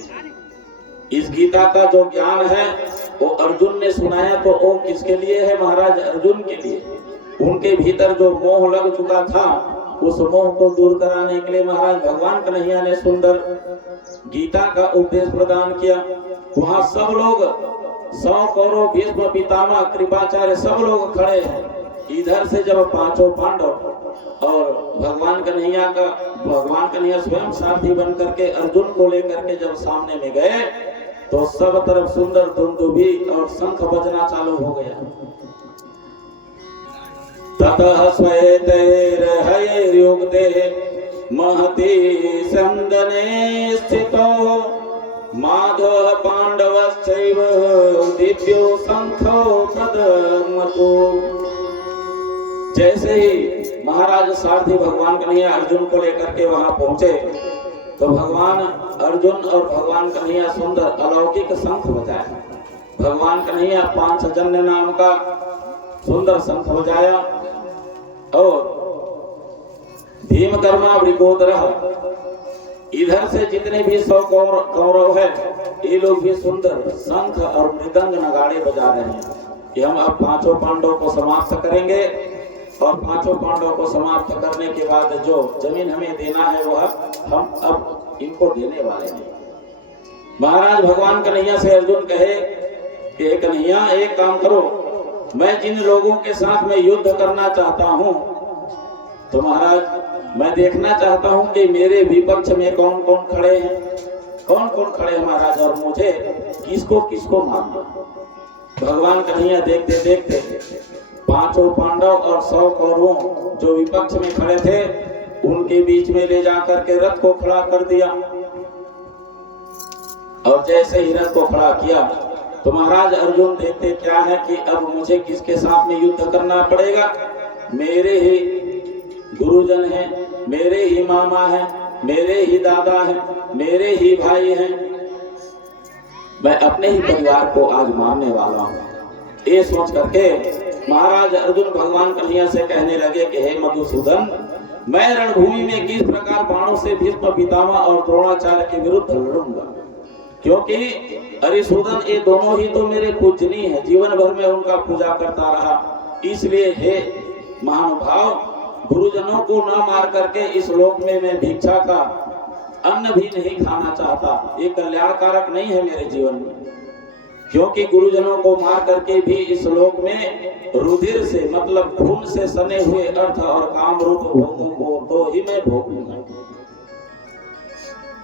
इस गीता का जो ज्ञान है वो अर्जुन ने सुनाया तो वो किसके लिए है? महाराज अर्जुन के लिए। उनके भीतर जो मोह लग चुका था उस मोह को दूर कराने के लिए महाराज भगवान कन्हैया ने सुंदर गीता का उपदेश प्रदान किया। वहां सब लोग 100 कौरव भीष्म पितामह कृपाचार्य सब लोग खड़े हैं। इधर से जब 5 पांडव और भगवान कन्हैया स्वयं सारथी बन करके अर्जुन को लेकर के जब सामने में गए तो सब तरफ सुंदर दुंदुभी और शंख बजना चालू हो गया। ततः श्वेतैर्हयैर्युक्ते महति स्यन्दने स्थितो माधव पांडवश्चैव दिव्यो शंखो प्रदमतो। जैसे ही महाराज सारथी भगवान कन्हैया अर्जुन को लेकर के वहां पहुंचे तो भगवान अर्जुन और भगवान कन्हैया सुंदर अलौकिक शंख बजाए। भगवान कन्हैया पांचजन्य नाम का सुंदर शंख बजाया और भीमकर्मा वृकोदरः, इधर से जितने भी 100 कौरव है ये लोग भी सुंदर शंख और मृदंग नगाड़े बजा रहे हैं कि हम अब 5 पांडवों को समाप्त करेंगे और 5 पांडवों को समाप्त करने के बाद जो जमीन हमें देना है वह हम अब इनको देने वाले हैं। महाराज भगवान कन्हैया से अर्जुन कहे कि कन्हैया एक काम करो, मैं जिन लोगों के साथ में युद्ध करना चाहता हूँ तो महाराज मैं देखना चाहता हूँ कि मेरे विपक्ष में कौन कौन खड़े हैं, कौन कौन खड़े हैं महाराज, और मुझे किसको किसको मारना। भगवान कन्हैया देखते देखते 5 पांडव और 100 कौरवों जो विपक्ष में खड़े थे उनके बीच में ले जाकर के रथ को खड़ा कर दिया। और जैसे ही रथ को खड़ा किया तो महाराज अर्जुन देखते क्या है कि अब मुझे किसके साथ में युद्ध करना पड़ेगा। मेरे ही गुरुजन हैं, मेरे ही मामा हैं, मेरे ही दादा हैं, मेरे ही भाई हैं, मैं अपने ही परिवार को आज मारने वाला हूँ। ये सोच करके महाराज अर्जुन भगवान कन्हैया से कहने लगे कि हे मधुसूदन, मैं रणभूमि में किस प्रकार बाणों से भीष्म पितामह और द्रोणाचार्य के विरुद्ध लड़ूंगा, क्योंकि अरिसूदन ये दोनों ही तो मेरे पूजनीय हैं, जीवन भर में उनका पूजा करता रहा। इसलिए हे महानुभाव, गुरुजनों को न मार करके इस लोक में मैं भिक्षा का अन्न भी नहीं खाना चाहता। ये कल्याणकारक नहीं है मेरे जीवन में, क्योंकि गुरुजनों को मार करके भी इस लोक में रुधिर से मतलब खून से सने हुए अर्थ और काम रूप भोगों को तो ही मैं भोगूंगा।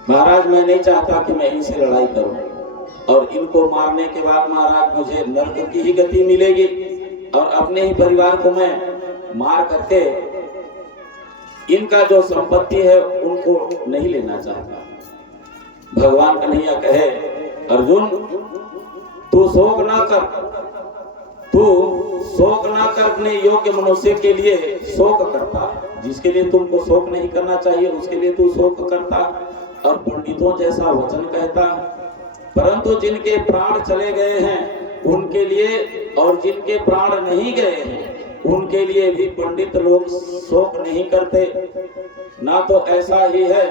महाराज मैं नहीं चाहता कि मैं इनसे लड़ाई करूं और इनको मारने के बाद महाराज मुझे नरक की ही गति मिलेगी और अपने ही परिवार को मैं मार करके इनका जो संपत्ति है उनको नहीं लेना चाहता। भगवान कन्हैया कहे अर्जुन तू शोक ना कर, तू शोक ना करने योग्य मनुष्य के लिए शोक करता, जिसके लिए तुमको शोक नहीं करना चाहिए उसके लिए तू शोक करता और पंडितों जैसा वचन कहता। परंतु जिनके प्राण चले गए हैं उनके लिए और जिनके प्राण नहीं गए हैं उनके लिए भी पंडित लोग शोक नहीं करते। ना तो ऐसा ही है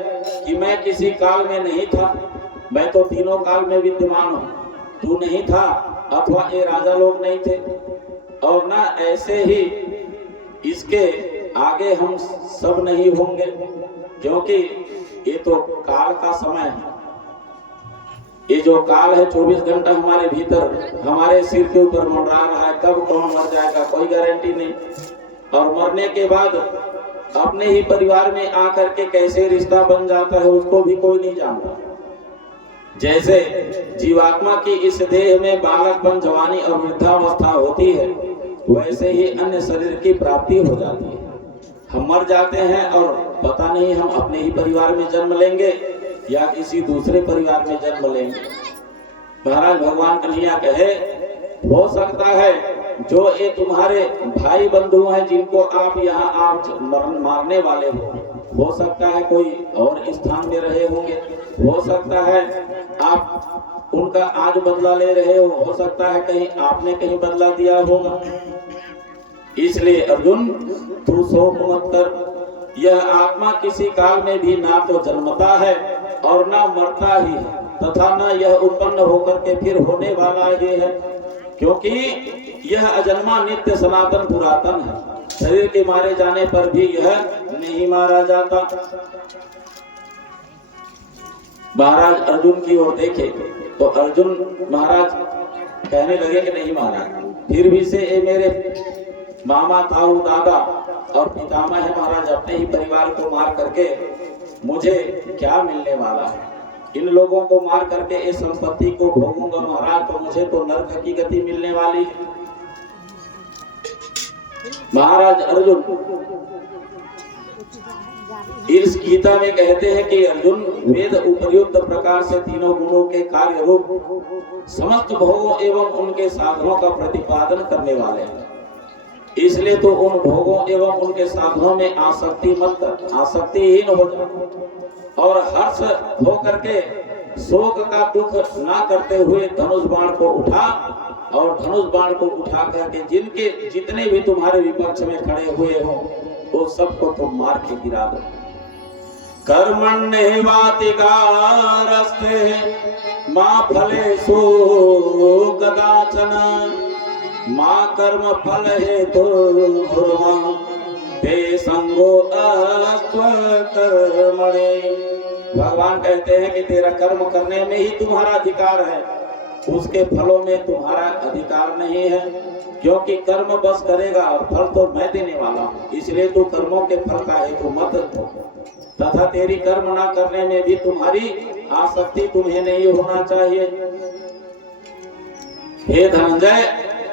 कि मैं किसी काल में नहीं था, मैं तो तीनों काल में विद्यमान हूँ, तू नहीं था अथवा ये राजा लोग नहीं थे, और ना ऐसे ही इसके आगे हम सब नहीं होंगे, क्योंकि ये तो काल का समय है। ये जो काल है 24 घंटा हमारे भीतर हमारे सिर के ऊपर मंडरा रहा है, कब कौन मर जाएगा कोई गारंटी नहीं, और मरने के बाद अपने ही परिवार में आकर के कैसे रिश्ता बन जाता है उसको भी कोई नहीं जानता। जैसे जीवात्मा की इस देह में बालकपन, जवानी और वृद्धावस्था होती है वैसे ही अन्य शरीर की प्राप्ति हो जाती है। हम मर जाते हैं और पता नहीं हम अपने ही परिवार में जन्म लेंगे या किसी दूसरे परिवार में जन्म लेंगे। महाराज भगवान कन्हैया कहे हो सकता है जो ये तुम्हारे भाई बंधु हैं जिनको आप यहाँ आप मारने वाले हो सकता है कोई और स्थान में रहे होंगे, हो सकता है आप उनका आज बदला ले रहे हो सकता है कहीं आपने कहीं बदला दिया होगा। इसलिए अर्जुन तू शोक मत कर, यह आत्मा किसी काल में भी ना तो जन्मता है और ना मरता ही है, तथा न यह उत्पन्न होकर के फिर होने वाला ही है, क्योंकि यह अजन्मा नित्य सनातन पुरातन है। शरीर के मारे जाने पर भी यह नहीं मारा जाता। महाराज अर्जुन की ओर देखे तो अर्जुन महाराज कहने लगे कि नहीं महाराज, फिर भी से ये मेरे मामा ताऊ दादा और पितामह है महाराज, अपने ही परिवार को मार करके मुझे क्या मिलने वाला है। इन लोगों को मार करके इस संपत्ति को भोगूंगा महाराज तो मुझे तो नरक की गति मिलने वाली है। महाराज अर्जुन इस गीता में कहते हैं कि अर्जुन वेद उपर्युक्त प्रकार से तीनों गुणों के कार्य रूप समस्त भोगों एवं उनके साधनों का प्रतिपादन करने वाले हैं। इसलिए तो उन भोगों एवं उनके साधनों में आसक्ति मत कर, आसक्तिहीन हो जा और हर्ष हो करके शोक का दुख ना करते हुए धनुष बाण को उठा और धनुष बाण को उठा करके जिनके जितने भी तुम्हारे विपक्ष में खड़े हुए हो वो सबको तुम मार के गिरा दो। कर्मण्येवाधिकारस्ते मा फलेषु कदाचन मा कर्म फल हेतुर्भुर्मा ते संगो कर्मणे। भगवान कहते हैं कि तेरा कर्म करने में ही तुम्हारा अधिकार है, उसके फलों में तुम्हारा अधिकार नहीं है, क्योंकि कर्म बस करेगा और फल तो मैं देने वाला हूँ। इसलिए तू कर्मों के फल का हेतु मत हो तथा तेरी कर्म ना करने में भी तुम्हारी आसक्ति तुम्हें नहीं होना चाहिए। हे धनंजय,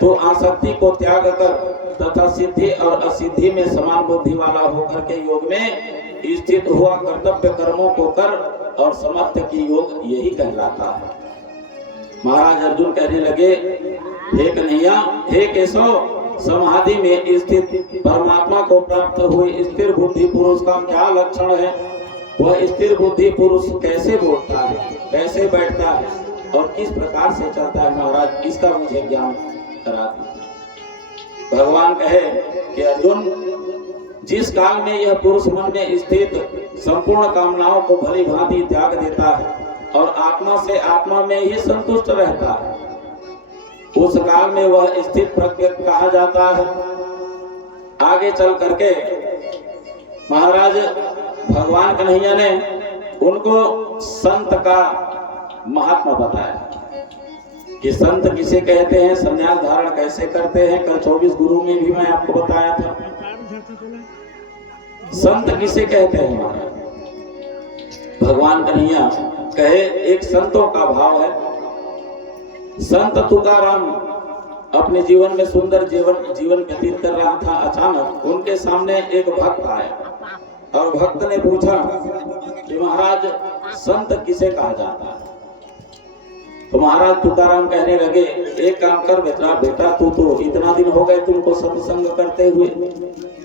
तो आसक्ति को त्याग कर तथा सिद्धि और असिद्धि में समान बुद्धि वाला होकर के योग में स्थित हुआ कर्तव्य कर्मों को कर और समर्थ की योग यही कहलाता है। महाराज अर्जुन कहने लगे, हे कन्हैया, हे केशव, समाधि में स्थित परमात्मा को प्राप्त हुए स्थिर बुद्धि पुरुष का क्या लक्षण है? वह स्थिर बुद्धि पुरुष कैसे बोलता है, कैसे बैठता है और किस प्रकार से चलता है? महाराज इसका मुझे ज्ञान करा दीजिए। भगवान कहे कि अर्जुन, जिस काल में यह पुरुष मन में स्थित संपूर्ण कामनाओं को भली भांति त्याग देता है और आत्मा से आत्मा में ही संतुष्ट रहता है, उस काल में वह स्थित प्रज्ञ कहा जाता है। आगे चल करके महाराज भगवान कन्हैया ने उनको संत का महात्मा बताया कि संत किसे कहते हैं, संन्यास धारण कैसे करते हैं। कल 24 गुरु में भी मैं आपको बताया था संत किसे कहते हैं। महाराज भगवान कन्हैया कहे, एक संतों का भाव है। संत तुकाराम अपने जीवन में सुंदर जीवन व्यतीत कर रहा था। अचानक उनके सामने एक भक्त आया और भक्त ने पूछा कि महाराज संत किसे कहा जाता है? तो महाराज तुकाराम कहने लगे, एक काम कर बेटा, तू तो इतना दिन हो गए तुमको सत्संग करते हुए,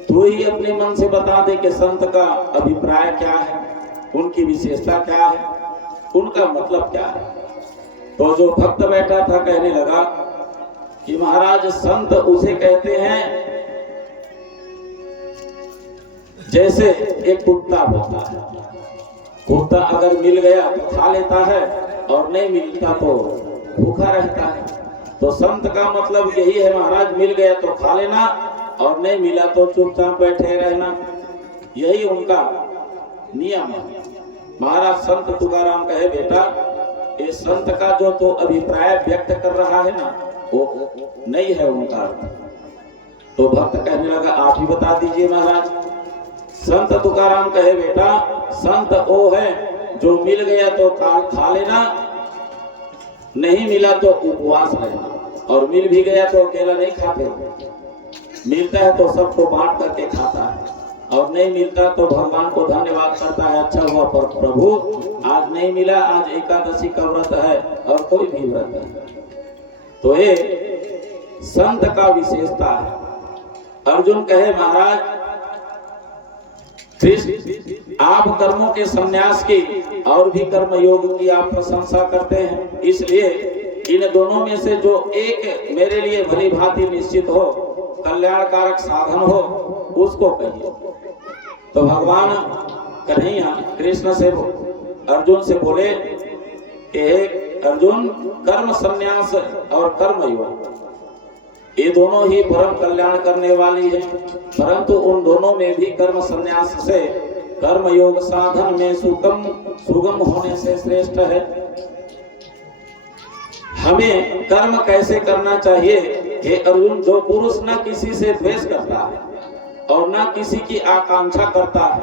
तू ही अपने मन से बता दे कि संत का अभिप्राय क्या है, उनकी विशेषता क्या है, उनका मतलब क्या है। तो जो भक्त बैठा था कहने लगा कि महाराज संत उसे कहते हैं जैसे एक कुत्ता होता है। कुत्ता अगर मिल गया तो खा लेता है और नहीं मिलता तो भूखा रहता है। तो संत का मतलब यही है महाराज, मिल गया तो खा लेना और नहीं मिला तो चुपचाप बैठे रहना, यही उनका नियम है। महाराज संत तुकाराम कहे, बेटा ये संत का जो तो अभिप्राय व्यक्त कर रहा है ना, वो नहीं है उनका। तो भक्त कहने लगा, आप ही बता दीजिए महाराज। संत तुकाराम कहे, बेटा संत वो है जो मिल गया तो खा लेना, नहीं मिला तो उपवास रहना, और मिल भी गया तो अकेला नहीं खाते, मिलता है तो सबको बांट करके खाता है, और नहीं मिलता तो भगवान को धन्यवाद करता है, अच्छा हुआ पर प्रभु आज नहीं मिला, आज एकादशी का व्रत है और कोई भी व्रत है। तो ये संत का विशेषता है। अर्जुन कहे, महाराज कृष्ण आप कर्मों के संन्यास की और भी कर्म योग की आप प्रशंसा करते हैं, इसलिए इन दोनों में से जो एक मेरे लिए भली भांति निश्चित हो, कल्याणकारक साधन हो, उसको कहिए। तो भगवान कन्हैया कृष्ण से अर्जुन से बोले कि अर्जुन, कर्म संन्यास और कर्म योग ये दोनों ही परम कल्याण करने वाली है, परंतु उन दोनों में भी कर्म संन्यास से कर्म योग साधन में सुगम होने से श्रेष्ठ है। हमें कर्म कैसे करना चाहिए? हे अर्जुन, जो पुरुष न किसी से द्वेष करता है और न किसी की आकांक्षा करता है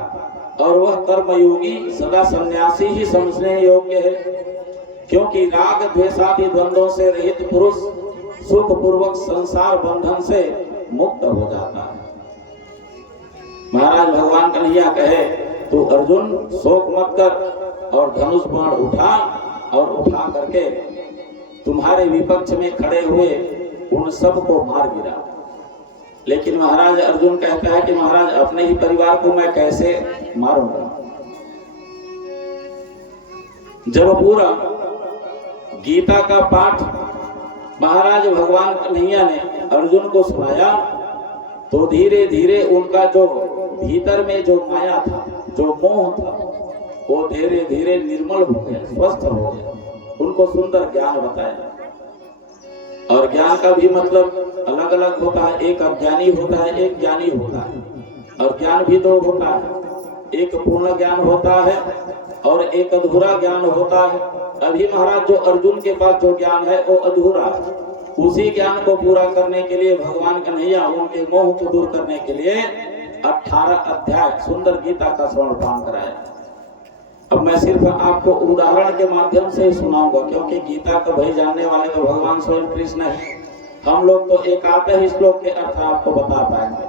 और वह कर्मयोगी सदा सन्यासी ही समझने योग्य है, क्योंकि राग द्वेषादि द्वंद्वों से रहित पुरुष सुख पूर्वक संसार बंधन से मुक्त हो जाता है। महाराज भगवान कन्हैया कहे, तू अर्जुन शोक मत कर और धनुष बाण उठा और उठा करके तुम्हारे विपक्ष में खड़े हुए उन सबको मार गिरा। लेकिन महाराज अर्जुन कहता है कि महाराज अपने ही परिवार को मैं कैसे मारूंगा। जब पूरा गीता का पाठ महाराज भगवान कन्हैया ने अर्जुन को सुनाया तो धीरे धीरे उनका जो भीतर में जो माया था, जो मोह था, वो धीरे धीरे निर्मल हो गया, स्वस्थ हो गया। उनको सुंदर ज्ञान बताया। और ज्ञान का भी मतलब अलग अलग होता है, एक अज्ञानी होता है, एक ज्ञानी होता है। और ज्ञान भी दो होता है, एक पूर्ण ज्ञान होता है और एक अधूरा ज्ञान होता है। अभी महाराज जो अर्जुन के पास जो ज्ञान है वो अधूरा है। उसी ज्ञान को पूरा करने के लिए भगवान कन्हैया उनके मोह को दूर करने के लिए 18 अध्याय सुंदर गीता का श्रवण पान कराया। अब मैं सिर्फ आपको उदाहरण के माध्यम से सुनाऊंगा, क्योंकि गीता का भय जानने वाले तो भगवान स्वयं कृष्ण है। हम लोग तो एक आते ही श्लोक के अर्थ आपको बता पाएंगे।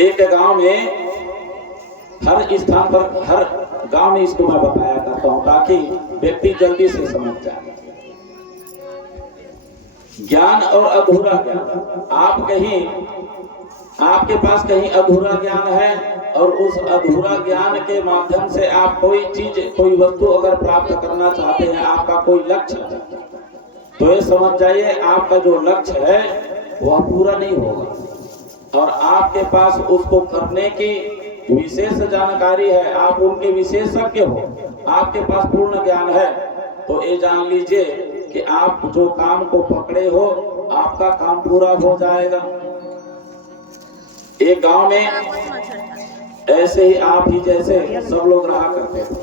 एक गांव में हर स्थान पर, हर गांव में इसको मैं बताया करता हूं ताकि व्यक्ति जल्दी से समझ जाए। ज्ञान और अधूरा ज्ञान, आप कहीं, आपके पास कहीं अधूरा ज्ञान है और उस अधूरा ज्ञान के माध्यम से आप कोई चीज, कोई वस्तु अगर प्राप्त करना चाहते हैं, आपका कोई लक्ष्य है, तो ये समझ जाइए आपका जो लक्ष्य है वह पूरा नहीं होगा। और आपके पास उसको करने की विशेष जानकारी है, आप उनके विशेषज्ञ हो, आपके पास पूर्ण ज्ञान है, तो ये जान लीजिए कि आप जो काम को पकड़े हो आपका काम पूरा हो जाएगा। एक गांव में ऐसे ही आप ही जैसे सब लोग रहा करते थे।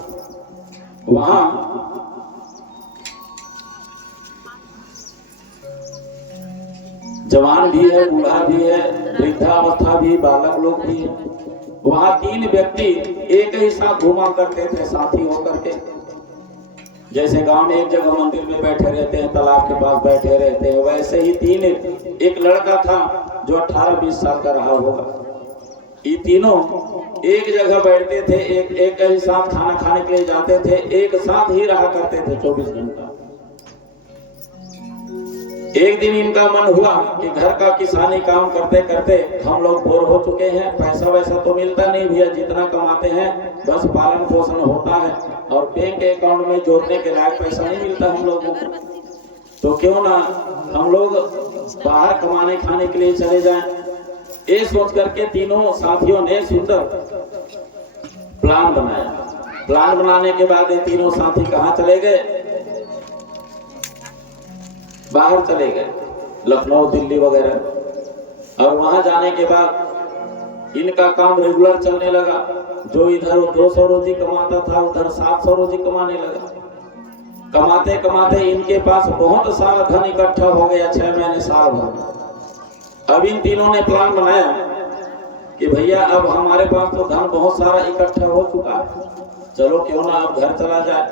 वहां जवान भी है, बूढ़ा भी है, वृद्धावस्था भी, बालक लोग भी है। वहां 3 व्यक्ति एक ही साथ घुमा करते थे, साथी होकर के। जैसे गांव में एक जगह मंदिर में बैठे रहते हैं, तालाब के पास बैठे रहते हैं, वैसे ही 3, एक लड़का था जो 18-20 साल का रहा होगा। ये तीनों एक जगह बैठते थे, एक ही साथ खाना खाने के लिए जाते थे, एक साथ ही रहा करते थे 24 घंटा। एक दिन इनका मन हुआ कि घर का किसानी काम करते करते हम लोग बोर हो चुके हैं, पैसा वैसा तो मिलता नहीं भैया, जितना कमाते हैं बस पालन पोषण होता है और बैंक अकाउंट में जोड़ने के लायक पैसा नहीं मिलता हम लोगों को, तो क्यों ना हम लोग बाहर कमाने खाने के लिए चले जाएं। ये सोच करके तीनों साथियों ने सुंदर प्लान बनाया। प्लान बनाने के बाद ये तीनों साथी कहाँ चले गए? बाहर चले गए, लखनऊ, दिल्ली वगैरह। और वहां जाने के बाद इनका काम रेगुलर चलने लगा। जो इधर 200 रोजी कमाता था उधर 700 रोजी कमाने लगा। कमाते कमाते इनके पास बहुत सारा धन इकट्ठा हो गया, 6 महीने साल भर। अब इन तीनों ने प्लान बनाया कि भैया अब हमारे पास तो धन बहुत सारा इकट्ठा हो चुका है, चलो क्यों ना अब घर चला जाए,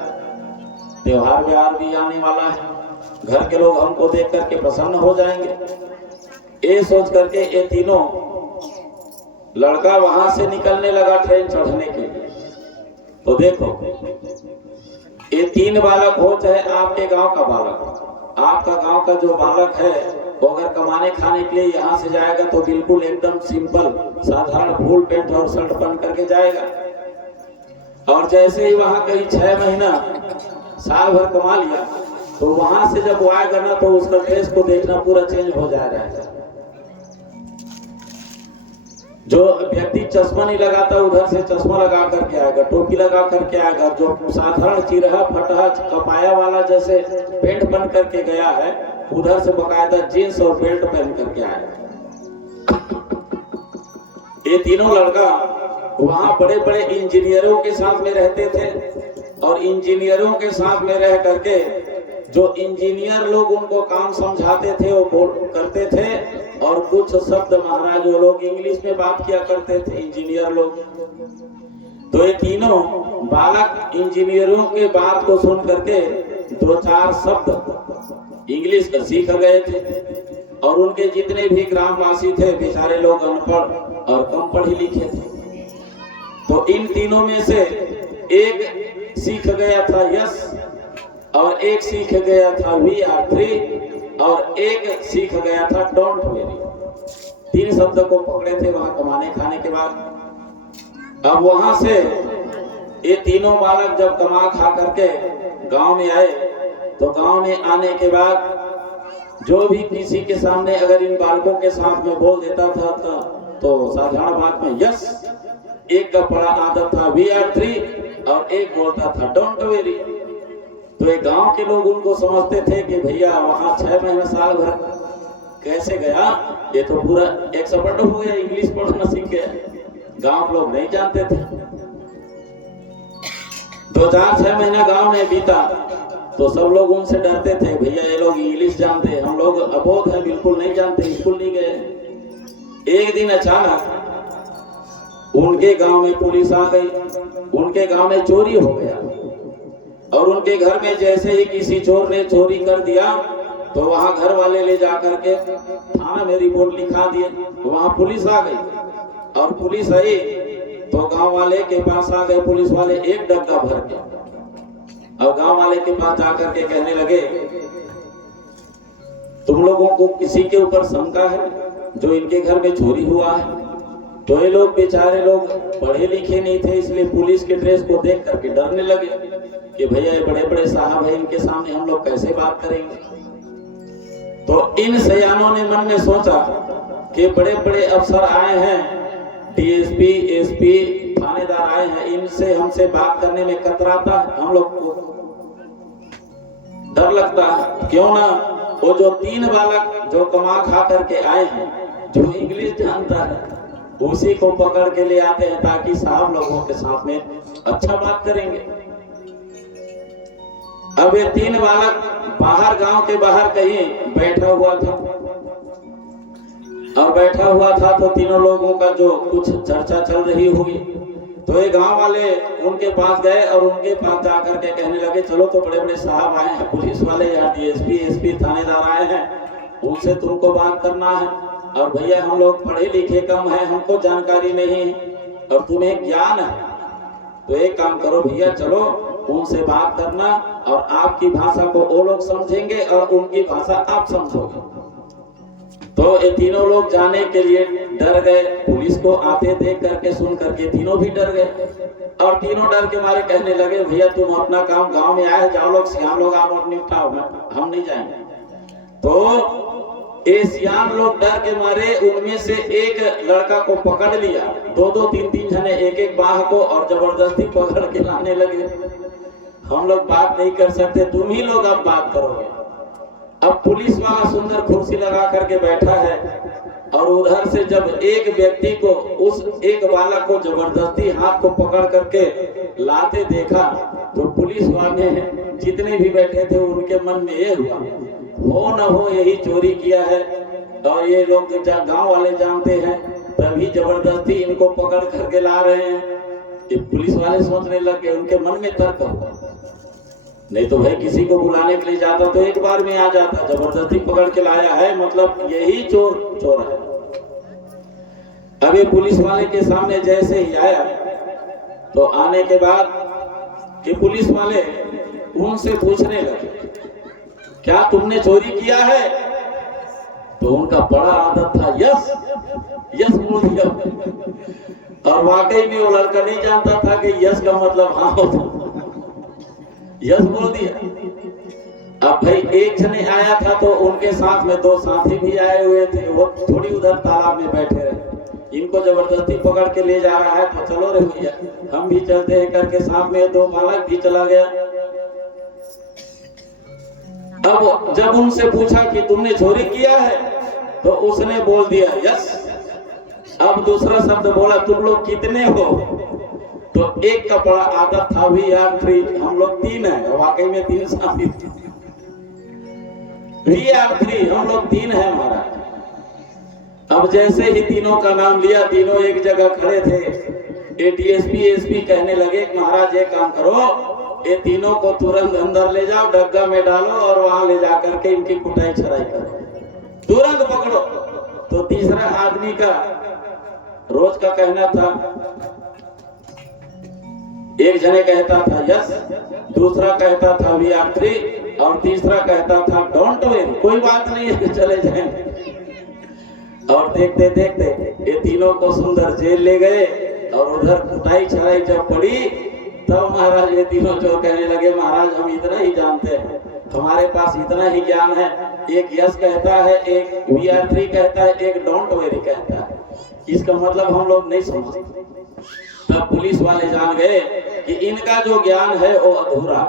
त्योहार व्याहार भी आने वाला है, घर के लोग हमको देख करके प्रसन्न हो जाएंगे। ये सोच करके ये तीनों, लड़का वहां से निकलने लगा ट्रेन चढ़ने के लिए। तो देखो ये 3 बालक हो चाहे आपके गांव का बालक, आपका गांव का जो बालक है वो अगर कमाने खाने के लिए यहाँ से जाएगा तो बिल्कुल एकदम सिंपल साधारण फुल पैंट और शर्ट पहन करके जाएगा। और जैसे ही वहां कहीं 6 महीना साल भर कमा लिया तो वहां से जब वो आएगा ना तो उसका ड्रेस को देखना पूरा चेंज हो जाएगा। जो व्यक्ति चश्मा नहीं लगाता उधर से चश्मा लगा करके आएगा, टोपी लगा करके आएगा। जो साधारण चिरहा फटहा कपाया वाला जैसे पेंट बन करके गया है उधर से बकायदा जींस और बेल्ट पहन करके आएगा। ये तीनों लड़का वहां बड़े बड़े इंजीनियरों के साथ में रहते थे और इंजीनियरों के साथ में रह करके जो इंजीनियर लोग उनको काम समझाते थे वो करते थे। और कुछ शब्द महाराज वो लोग इंग्लिश में बात किया करते थे इंजीनियर लोग। तो ये तीनों बालक इंजीनियरों के बात को सुन करके 2-4 शब्द इंग्लिश का सीख गए थे। और उनके जितने भी ग्रामवासी थे बेचारे लोग अनपढ़ और कम पढ़े लिखे थे। तो इन तीनों में से एक सीख गया था यस, और एक सीख गया था वी आर थ्री, और एक सीख गया था डोंट वेरी। 3 शब्द को पकड़े थे वहां कमाने खाने के बाद। अब वहां से ये तीनों बालक जब कमा खा करके गांव में आए, तो गांव में आने के बाद जो भी किसी के सामने अगर इन बालकों के साथ में बोल देता था तो साधारण बात में यस, एक का बड़ा आदत था वी आर थ्री, और एक बोलता था डोंट वेरी। तो एक गांव के लोग उनको समझते थे कि भैया वहां 6 महीने साल भर कैसे गया, ये तो पूरा एक्सपर्ट हो गया, इंग्लिश पढ़ना सीख गया। गांव लोग नहीं जानते थे। 2-4-6 महीना गांव में बीता तो सब लोग उनसे डरते थे, भैया ये लोग इंग्लिश जानते हैं, हम लोग अबोध हैं, बिल्कुल नहीं जानते, स्कूल नहीं गए। एक दिन अचानक उनके गांव में पुलिस आ गई, उनके गांव में चोरी हो गया, और उनके घर में जैसे ही किसी चोर ने चोरी कर दिया तो वहां घर वाले ले जाकर के थाना में रिपोर्ट लिखा दिए। वहां पुलिस आ गई, और पुलिस आई तो गांव वाले के पास आ गए पुलिस वाले एक डग्गा भर के, और गांव वाले के पास जाकर के कहने लगे, तुम लोगों को किसी के ऊपर शंका है जो इनके घर में चोरी हुआ है? तो ये लोग बेचारे लोग पढ़े लिखे नहीं थे, इसलिए पुलिस के ड्रेस को देख करके डरने लगे कि भैया ये बड़े बड़े साहब हैं, इनके सामने हम लोग कैसे बात करेंगे। तो इन सयानों ने मन में सोचा कि बड़े बड़े अफसर आए हैं, डीएसपी एसपी थानेदार आए हैं, इनसे हमसे बात करने में कतराता है, हम लोग को डर लगता है, क्यों ना वो जो 3 बालक जो कमा खा करके आए हैं, जो इंग्लिश जानता है, उसी को पकड़ के ले आते हैं ताकि साहब लोगों के साथ में अच्छा बात करेंगे। अब ये 3 बालक बाहर, गांव के बाहर कहीं बैठा हुआ था, और बैठा हुआ था तो तीनों लोगों का जो कुछ चर्चा चल रही होगी, तो ये गांव वाले उनके पास गए और उनके पास जाकर के कहने लगे, चलो तो बड़े बड़े साहब आए हैं, पुलिस वाले या डीएसपी एसपी थानेदार आए हैं, उनसे तुमको बात करना है, और भैया हम लोग पढ़े लिखे कम है, हमको जानकारी नहीं है और तुम्हें ज्ञान है, तो एक काम करो भैया, चलो उनसे बात करना, और आपकी भाषा को वो लोग समझेंगे और उनकी भाषा आप समझोगे। तो ये तीनों लोग जाने के लिए डर गए, पुलिस को आते देख करके सुन करके तीनों भी डर गए, और तीनों डर के मारे कहने लगे, भैया तुम अपना काम, गांव में आए जाओ लोग, सियान लोग आप लोग निपटाओ, हम नहीं जाएंगे। तो ये सियान लोग डर के मारे उनमें से एक लड़का को पकड़ लिया, 2-2 3-3 जने एक एक बाह को, और जबरदस्ती पकड़ के लाने लगे। हम लोग बात नहीं कर सकते, तुम ही लोग अब बात करोगे। अब पुलिस वाला सुंदर कुर्सी लगा करके बैठा है, और उधर से जब एक व्यक्ति को, उस एक बालक को जबरदस्ती हाथ को पकड़ करके लाते देखा, तो पुलिस वाले जितने भी बैठे थे उनके मन में ये हुआ, हो न हो यही चोरी किया है, और ये लोग गांव वाले जानते हैं, तभी जबरदस्ती इनको पकड़ करके ला रहे हैं। ये पुलिस वाले सोचने लगे, उनके मन में तर्क हो, नहीं तो भाई किसी को बुलाने के लिए जाता तो एक बार में आ जाता, जबरदस्ती पकड़ के लाया है, मतलब यही चोर है। अब ये पुलिस वाले के सामने जैसे ही आया, तो आने के बाद ये पुलिस वाले उनसे पूछने लगे, क्या तुमने चोरी किया है? तो उनका बड़ा आदत था यस, यस बोल दिया, और वाकई में वो लड़का नहीं जानता था कि यस का मतलब हाँ होता, यस बोल दिया। अब भाई एक जने आया था तो उनके साथ में 2 साथी भी आए हुए थे, वो थोड़ी उधर तालाब में बैठे रहे, इनको जबरदस्ती पकड़ के ले जा रहा है, तो चलो रे भैया हम भी चलते हैं करके साथ में 2 बालक भी चला गया। अब जब उनसे पूछा कि तुमने चोरी किया है, तो उसने बोल दिया यस। अब दूसरा शब्द बोला, तुम लोग कितने हो? तो एक का बड़ा आदत था भी यार 3, हम लोग 3 हैं, वाकई में 3 साथी भी यार 3, हम लोग 3 हैं हमारा। अब जैसे ही तीनों का नाम लिया, तीनों एक जगह खड़े थे, डीएसपी एसपी कहने लगे, महाराज एक काम करो, ये तीनों को तुरंत अंदर ले जाओ, डग्गा में डालो, और वहां ले जाकर के इनकी कुटाई छराई करो, तुरंत पकड़ो। तो तीसरा आदमी का रोज का कहना था एक जने कहता था यस, दूसरा कहता था वी आर थ्री, और तीसरा कहता था डोंट वरी, कोई बात नहीं है, चले जाएंगे। और देखते देखते ये तीनों को सुंदर जेल ले गए, और उधर कुटाई छड़ाई जब पड़ी तब महाराज ये तीनों चोर कहने लगे, महाराज हम इतना ही जानते हैं, हमारे पास इतना ही ज्ञान है, एक यस कहता है, एक वी आर थ्री कहता है, एक डोंट वेरी कहता है, इसका मतलब हम लोग नहीं समझते। तब पुलिस वाले जान गए कि इनका जो ज्ञान है वो अधूरा,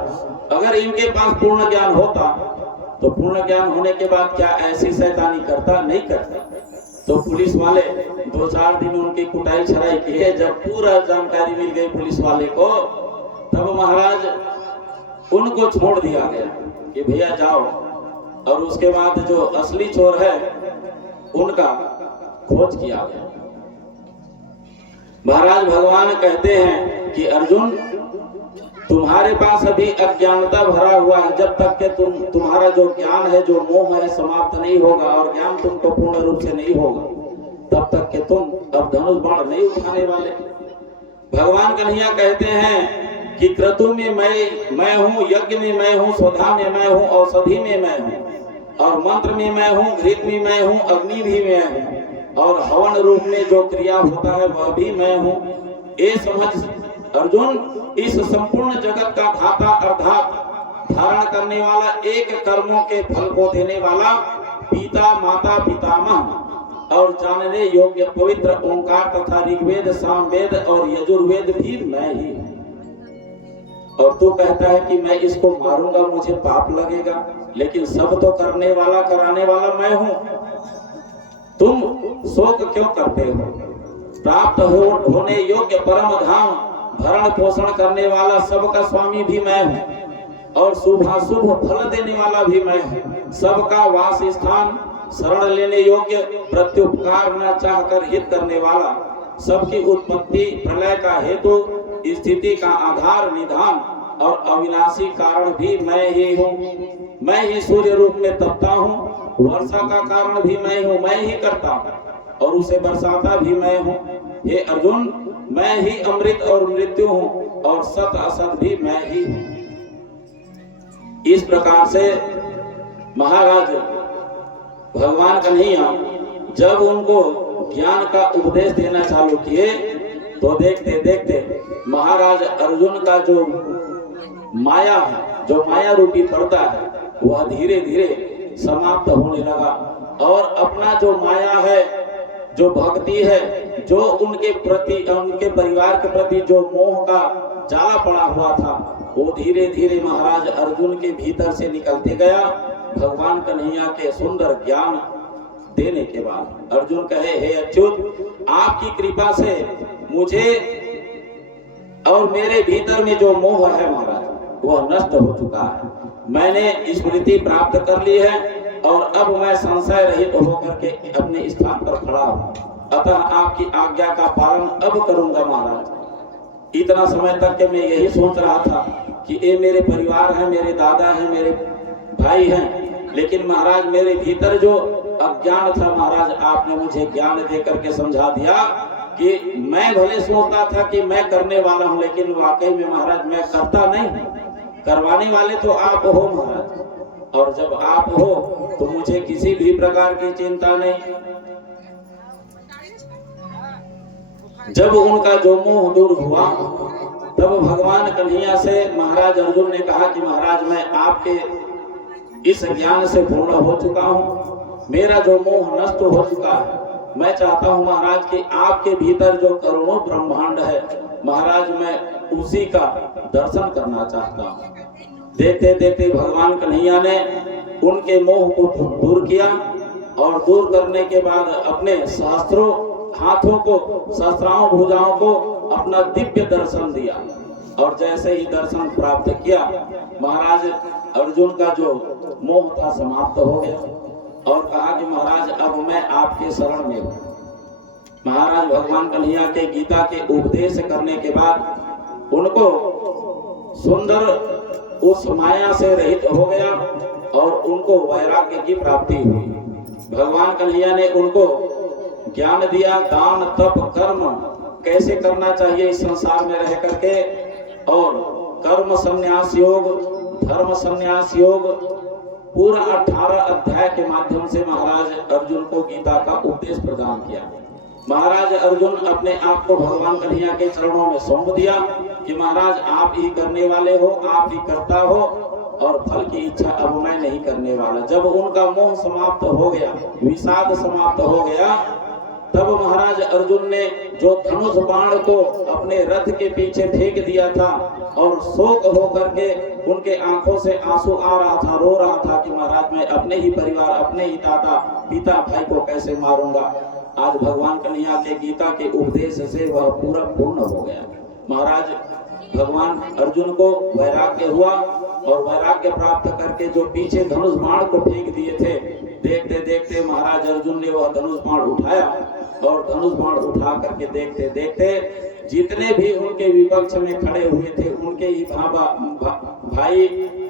अगर इनके पास पूर्ण ज्ञान होता तो पूर्ण ज्ञान होने के बाद क्या ऐसी शैतानी करता, नहीं करता। तो पुलिस वाले 2-4 दिन उनकी कुटाई छड़ाई की है, जब पूरा जानकारी मिल गई पुलिस वाले को, तब महाराज उनको छोड़ दिया गया कि भैया जाओ, और उसके बाद जो असली चोर है उनका खोज किया गया। महाराज भगवान कहते हैं कि अर्जुन तुम्हारे पास अभी अज्ञानता भरा हुआ है, जब तक के तुम्हारा जो ज्ञान है, जो मोह है, समाप्त नहीं होगा और ज्ञान तुमको पूर्ण रूप से नहीं होगा, तब तक के तुम अब धनुष बाण नहीं उठाने वाले। भगवान कन्हैया कहते हैं कि क्रतु में मैं हूँ, यज्ञ में मैं हूँ, स्वधा में मैं हूँ, औषधि में मैं हूँ, और मंत्र में मैं हूँ, घृत में मैं हूँ, अग्नि भी मैं हूँ, और हवन रूप में जो क्रिया होता है वह भी मैं हूँ। ये समझ अर्जुन, इस संपूर्ण जगत का धाता अर्थात धारण करने वाला, एक कर्मों के फल को देने वाला, पिता माता पितामह और जानने योग्य पवित्र ओंकार तथा ऋग्वेद, सामवेद और यजुर्वेद भी मैं ही हूँ। और तू कहता है कि मैं इसको मारूंगा, मुझे पाप लगेगा, लेकिन सब तो करने वाला, कराने वाला मैं हूँ। तुम शोक क्यों करते हो? प्राप्त होने योग्य परम धाम, भरण पोषण करने वाला, सबका स्वामी भी मैं हूँ, और शुभाशुभ फल देने वाला भी मैं हूँ, सबका वास स्थान, शरण लेने योग्य, प्रत्युपकार न चाहकर हित करने वाला, सबकी उत्पत्ति प्रलय का हेतु, स्थिति का आधार निधान और अविनाशी कारण भी मैं ही हूँ। मैं ही सूर्य रूप में तपता हूँ, वर्षा का कारण भी मैं हूँ, मैं ही करता हूँ, और उसे बरसाता भी मैं हूँ। हे अर्जुन, मैं ही अमृत और मृत्यु हूँ, और सत असत भी मैं ही हूँ। इस प्रकार से महाराज भगवान कन्हैया जब उनको ज्ञान का उपदेश देना चालू किए, तो देखते देखते महाराज अर्जुन का जो माया है, जो माया रूपी पर्दा है, वह धीरे धीरे समाप्त होने लगा, और अपना जो माया है, जो भक्ति है, जो उनके प्रति, उनके परिवार के प्रति जो मोह का जाला पड़ा हुआ था, वो धीरे धीरे महाराज अर्जुन के भीतर से निकलते गया। भगवान कन्हैया के सुंदर ज्ञान देने के बाद अर्जुन कहे, हे अच्युत, आपकी कृपा से मुझे और मेरे भीतर में जो मोह है महाराज, वह नष्ट हो चुका है। मैंने स्मृति प्राप्त कर ली है, और अब मैं संशय रहित होकर के अपने स्थान पर खड़ा हूँ। अतः आपकी आज्ञा का पालन अब करूंगा महाराज। इतना समय तक के मैं यही सोच रहा था कि ये मेरे परिवार है, मेरे दादा है, मेरे भाई हैं, लेकिन महाराज मेरे भीतर जो अज्ञान था महाराज, आपने मुझे ज्ञान दे करके समझा दिया कि मैं भले सोचता था कि मैं करने वाला हूँ, लेकिन वाकई में महाराज मैं करता नहीं, करवाने वाले तो आप हो महाराज। और जब आप हो तो मुझे किसी भी प्रकार की चिंता नहीं। जब उनका जो मोह दूर हुआ, तब भगवान कन्हैया से महाराज अर्जुन ने कहा कि महाराज मैं आपके इस ज्ञान से पूर्ण हो चुका हूँ, मेरा जो मोह नष्ट हो चुका है। मैं चाहता हूँ महाराज कि आपके भीतर जो करोड़ों ब्रह्मांड है महाराज, मैं उसी का दर्शन करना चाहता हूँ। देखते देखते भगवान कन्हैया ने उनके मोह को दूर किया, और दूर करने के बाद अपने सहस्त्रों हाथों को, सहस्त्राओं भुजाओं को अपना दिव्य दर्शन दिया। और जैसे ही दर्शन प्राप्त किया, महाराज अर्जुन का जो मोह था समाप्त हो गया, और कहा कि महाराज अब मैं आपके शरण में हूँ। महाराज भगवान कन्हैया के गीता के उपदेश करने के बाद उनको सुंदर उस माया से रहित हो गया, और उनको वैराग्य की प्राप्ति हुई। भगवान कन्हैया ने उनको ज्ञान दिया, दान तप कर्म कैसे करना चाहिए इस संसार में रह करके, और कर्म संन्यास योग, धर्म संन्यास योग, पूरा 18 अध्याय के माध्यम से महाराज अर्जुन को गीता का उपदेश प्रदान किया। महाराज अर्जुन अपने आप को भगवान कन्हैया के चरणों में सौंप दिया कि महाराज आप ही करने वाले हो, आप ही करता हो, और फल की इच्छा अब मैं नहीं करने वाला। जब उनका मोह समाप्त हो गया, विषाद समाप्त हो गया, तब महाराज अर्जुन ने जो धनुष बाण को अपने रथ के पीछे फेंक दिया था और शोक होकर के उनके आंखों से आंसू आ रहा था, रो रहा था कि महाराज मैं अपने ही परिवार, अपने ही दादा पिता भाई को कैसे मारूंगा। आज भगवान कन्हैया के गीता के उपदेश से वह पूरा पूर्ण हो गया। महाराज भगवान अर्जुन को वैराग्य हुआ और वैराग्य प्राप्त करके जो पीछे धनुष बाण को फेंक दिए थे, देखते देखते महाराज अर्जुन ने वह धनुष बाण उठाया और धनुष बाण उठा करके देखते देखते जितने भी उनके विपक्ष में खड़े हुए थे, उनके ही भाई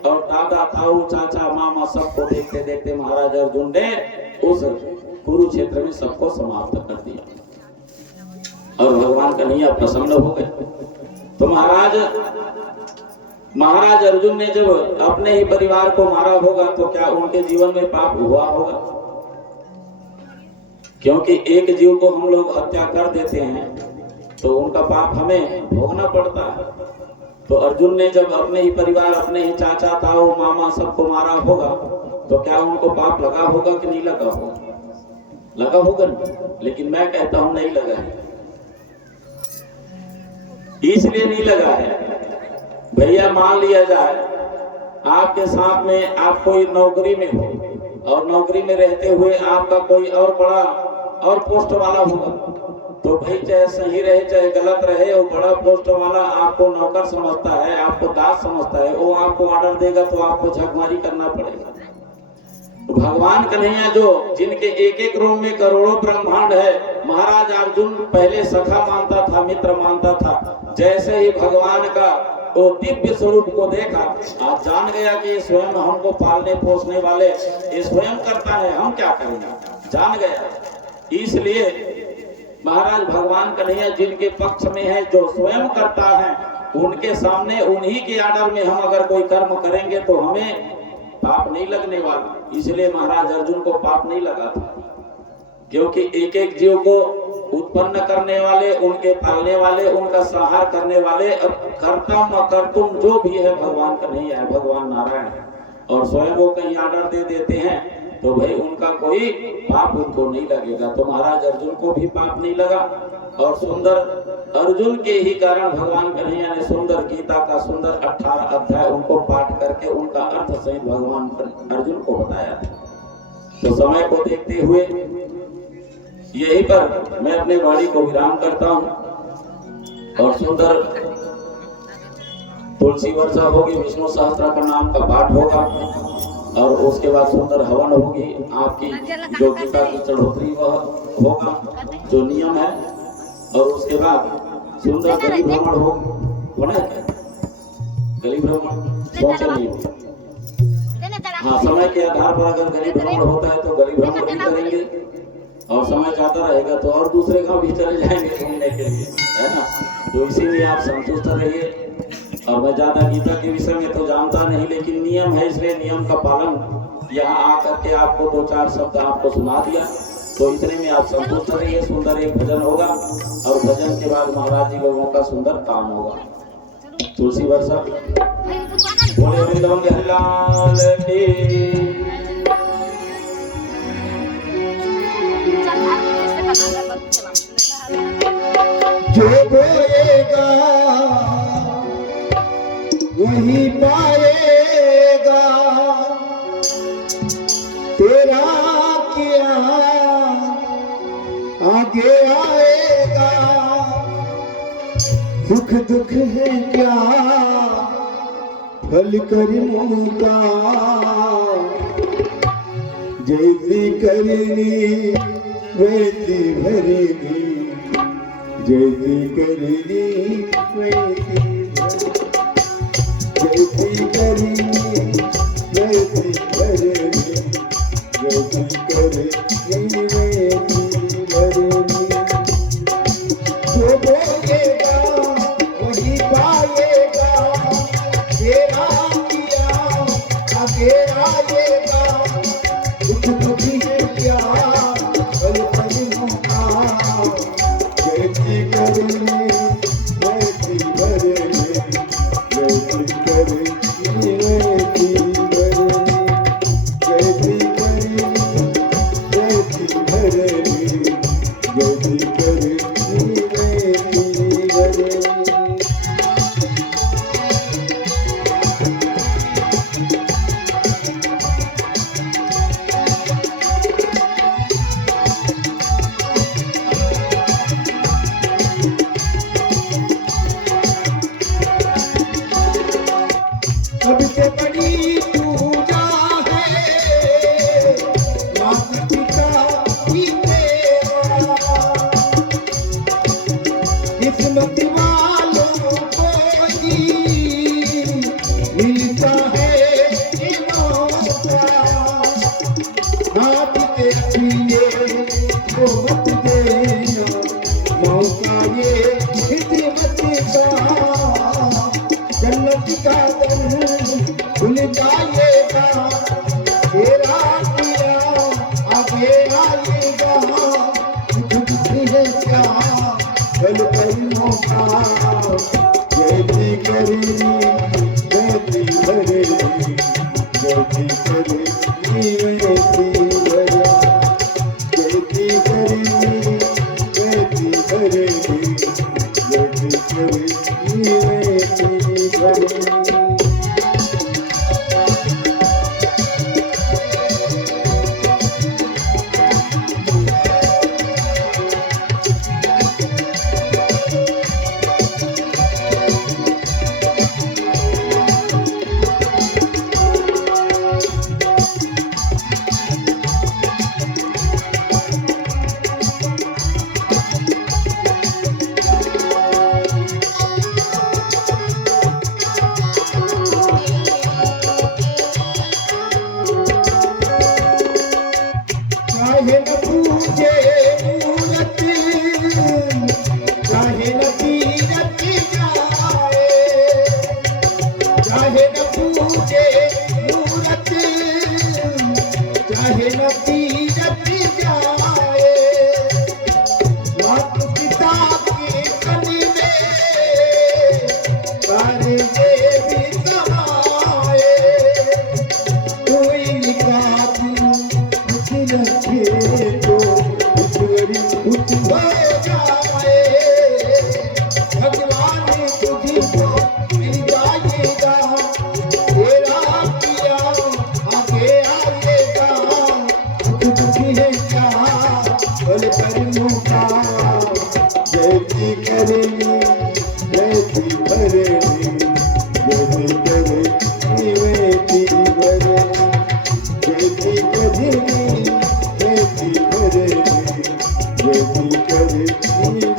और दादा, ताऊ, चाचा, मामा, सबको देखते देखते महाराज अर्जुन ने उस कुरुक्षेत्र में सबको समाप्त कर दिया और भगवान कन्हैया प्रसन्न हो गए। तो महाराज अर्जुन ने जब अपने ही परिवार को मारा होगा तो क्या उनके जीवन में पाप हुआ होगा? क्योंकि एक जीव को हम लोग हत्या कर देते हैं तो उनका पाप हमें भोगना पड़ता है। तो अर्जुन ने जब अपने ही परिवार, अपने ही चाचा, ताऊ, मामा सबको मारा होगा तो क्या उनको पाप लगा होगा कि नहीं लगा होगा? लगा होगा नहीं, लेकिन मैं कहता हूं नहीं लगा है। इसलिए नहीं लगा है भैया, मान लिया जाए आपके साथ में आप कोई नौकरी में हो और नौकरी में रहते हुए आपका कोई और बड़ा और पोस्ट वाला होगा, तो भाई चाहे सही रहे चाहे गलत रहे, वो बड़ा पोस्ट वाला आपको नौकर समझता है, आपको दास समझता है, वो आपको ऑर्डर देगा तो आपको झकमारी करना पड़ेगा। तो भगवान कन्हैया जो जिनके एक एक रूम में करोड़ों ब्रह्मांड है, महाराज अर्जुन पहले सखा मानता था, मित्र मानता था। जैसे ही भगवान का वो दिव्य स्वरूप को देखा, आज जान गया कि ये स्वयं हमको पालने पोसने वाले, ये स्वयं करता है, हम क्या करेंगे, जान गया। इसलिए महाराज भगवान कन्हैया जिनके पक्ष में है, जो स्वयं करता है, उनके सामने उन्हीं के आर्डर में हम अगर कोई कर्म करेंगे तो हमें पाप नहीं लगने वाला। इसलिए महाराज अर्जुन को पाप नहीं लगा था, क्योंकि एक एक जीव को उत्पन्न करने वाले, उनके पालने वाले, उनका संहार करने वाले, कर्तम कर्तुम जो भी है भगवान कन्हैया है, भगवान नारायण है। और स्वयं वो कहीं आर्डर दे देते हैं तो भाई उनका कोई पाप उनको नहीं लगेगा। तो महाराज अर्जुन को भी पाप नहीं लगा और सुंदर अर्जुन के ही कारण भगवान कन्हैया ने सुंदर गीता का सुंदर 18 अध्याय उनको पाठ करके उनका अर्थ सहित भगवान अर्जुन को बताया था। तो समय को देखते हुए यहीं पर मैं अपने वाणी को विराम करता हूं और सुंदर तुलसी वर्षा होगी, विष्णु सहस्त्र का नाम का पाठ होगा और उसके बाद सुंदर हवन होगी। आपकी जो गीता की चढ़ोतरी वह होगा जो नियम है, और उसके बाद सुंदर गली भ्रमण होना है। गली भ्रमण सोचे नहीं, हाँ समय के आधार पर अगर गली भ्रमण होता है तो गली भ्रमण भी करेंगे, और समय जाता रहेगा तो और दूसरे गांव भी चले जाएंगे घूमने के लिए, है ना। तो इसीलिए आप संतुष्ट रहिए। और मैं ज्यादा गीता के विषय में तो जानता नहीं, लेकिन नियम है, इसलिए नियम का पालन यहाँ आकर के आपको 2-4 शब्द आपको सुना दिया, तो इतने में आप संतुष्ट रहिए। सुंदर एक भजन होगा और भजन के बाद महाराज जी लोगों का सुंदर काम होगा। तुलसी वर्षा बोले वृंदावन बिहारी लाल की। जो बोएगा वही पाएगा, तेरा किया आगे आएगा। सुख दुख है क्या फल कर्मों का, जैसी करनी वैसी भरनी, जैसी करनी वैसी जैसी करनी वैसी भरनी, जैसी करनी वैसी भरनी। जो बोलेगा वही पाएगा, आगे आएगा कुछ भी है क्या पल पल मौका जैसी करनी वैसी भरनी जैसी करनी वैसी भरनी जैसी करनी वैसी भरनी जैसी करनी वैसी भरनी। सबसे बड़ी पूजा है माता पिता की सेवा किस्मत वालों को ही मिलता है ये मौका हाथ से अपने को मत देना मौका ये खिदमत का जन्नत का दर खुल जाएगा तेरा किया आगे आएगा कुछ भी है क्या कल करीमों का जैसी करेगी वैसी भरेगी जैसी करेगी वैसी भरेगी जैसी करेगी वैसी भरेगी जैसी करेगी वैसी भरेगी। चाहे न पूजे मूरत चाहे न तीरथ जाए चाहे न पूजे मूरत चाहे न तीरथ जाए माता पिता के तन में सारे देवी समाए कोई निकात रखे तो ईश्वरी उठ हो जाए भगवान तुझी को मिल जाएगा तेरा किया आगे आएगा कुछ भी है क्या पल कर्मों का जैसी करेगी वैसी भरेगी जैसी करेगी वैसी भरेगी जैसी करेगी वैसी भरेगी जैसी करेगी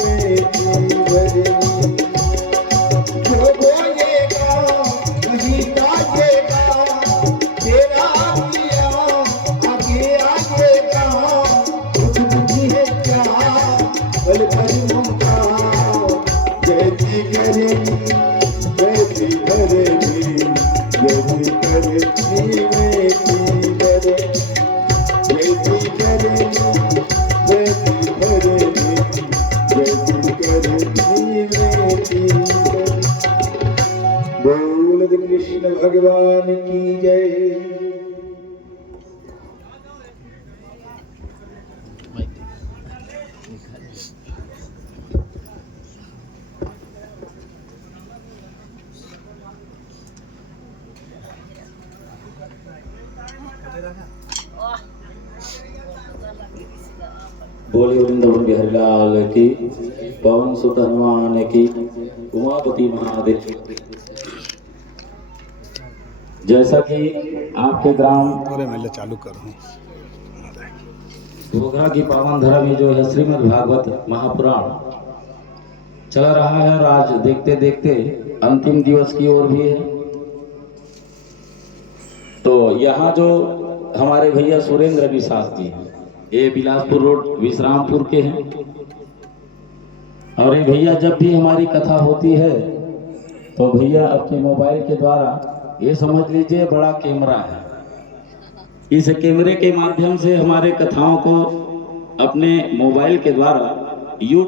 वैसी भरेगी। जो बोलेगा वही पाएगा तेरा किया आगे आएगा कुछ भी है क्या पल कर्मों का जैसी करेगी वैसी भरेगी जैसी करेगी वैसी भरेगी जैसी करेगी वैसी भरेगी जैसी करेगी वैसी भरेगी। बोल कृष्ण भगवान की जय। बोले वृंदावन बिहारी लाल की, पवन सुत हनुमान की, उमापति महादेव। जैसा कि आपके ग्राम चालू कर घोघरा की पावन धरा में जो है श्रीमद् भागवत महापुराण चल रहा है और आज देखते देखते अंतिम दिवस की ओर भी है। तो यहाँ जो हमारे भैया सुरेंद्र विशास जी हैं, ये बिलासपुर रोड विश्रामपुर के हैं। और ये भैया जब भी हमारी कथा होती है तो भैया अपने मोबाइल के द्वारा ये समझ लीजिए बड़ा कैमरा है, इस कैमरे के माध्यम से हमारे कथाओं को अपने मोबाइल के द्वारा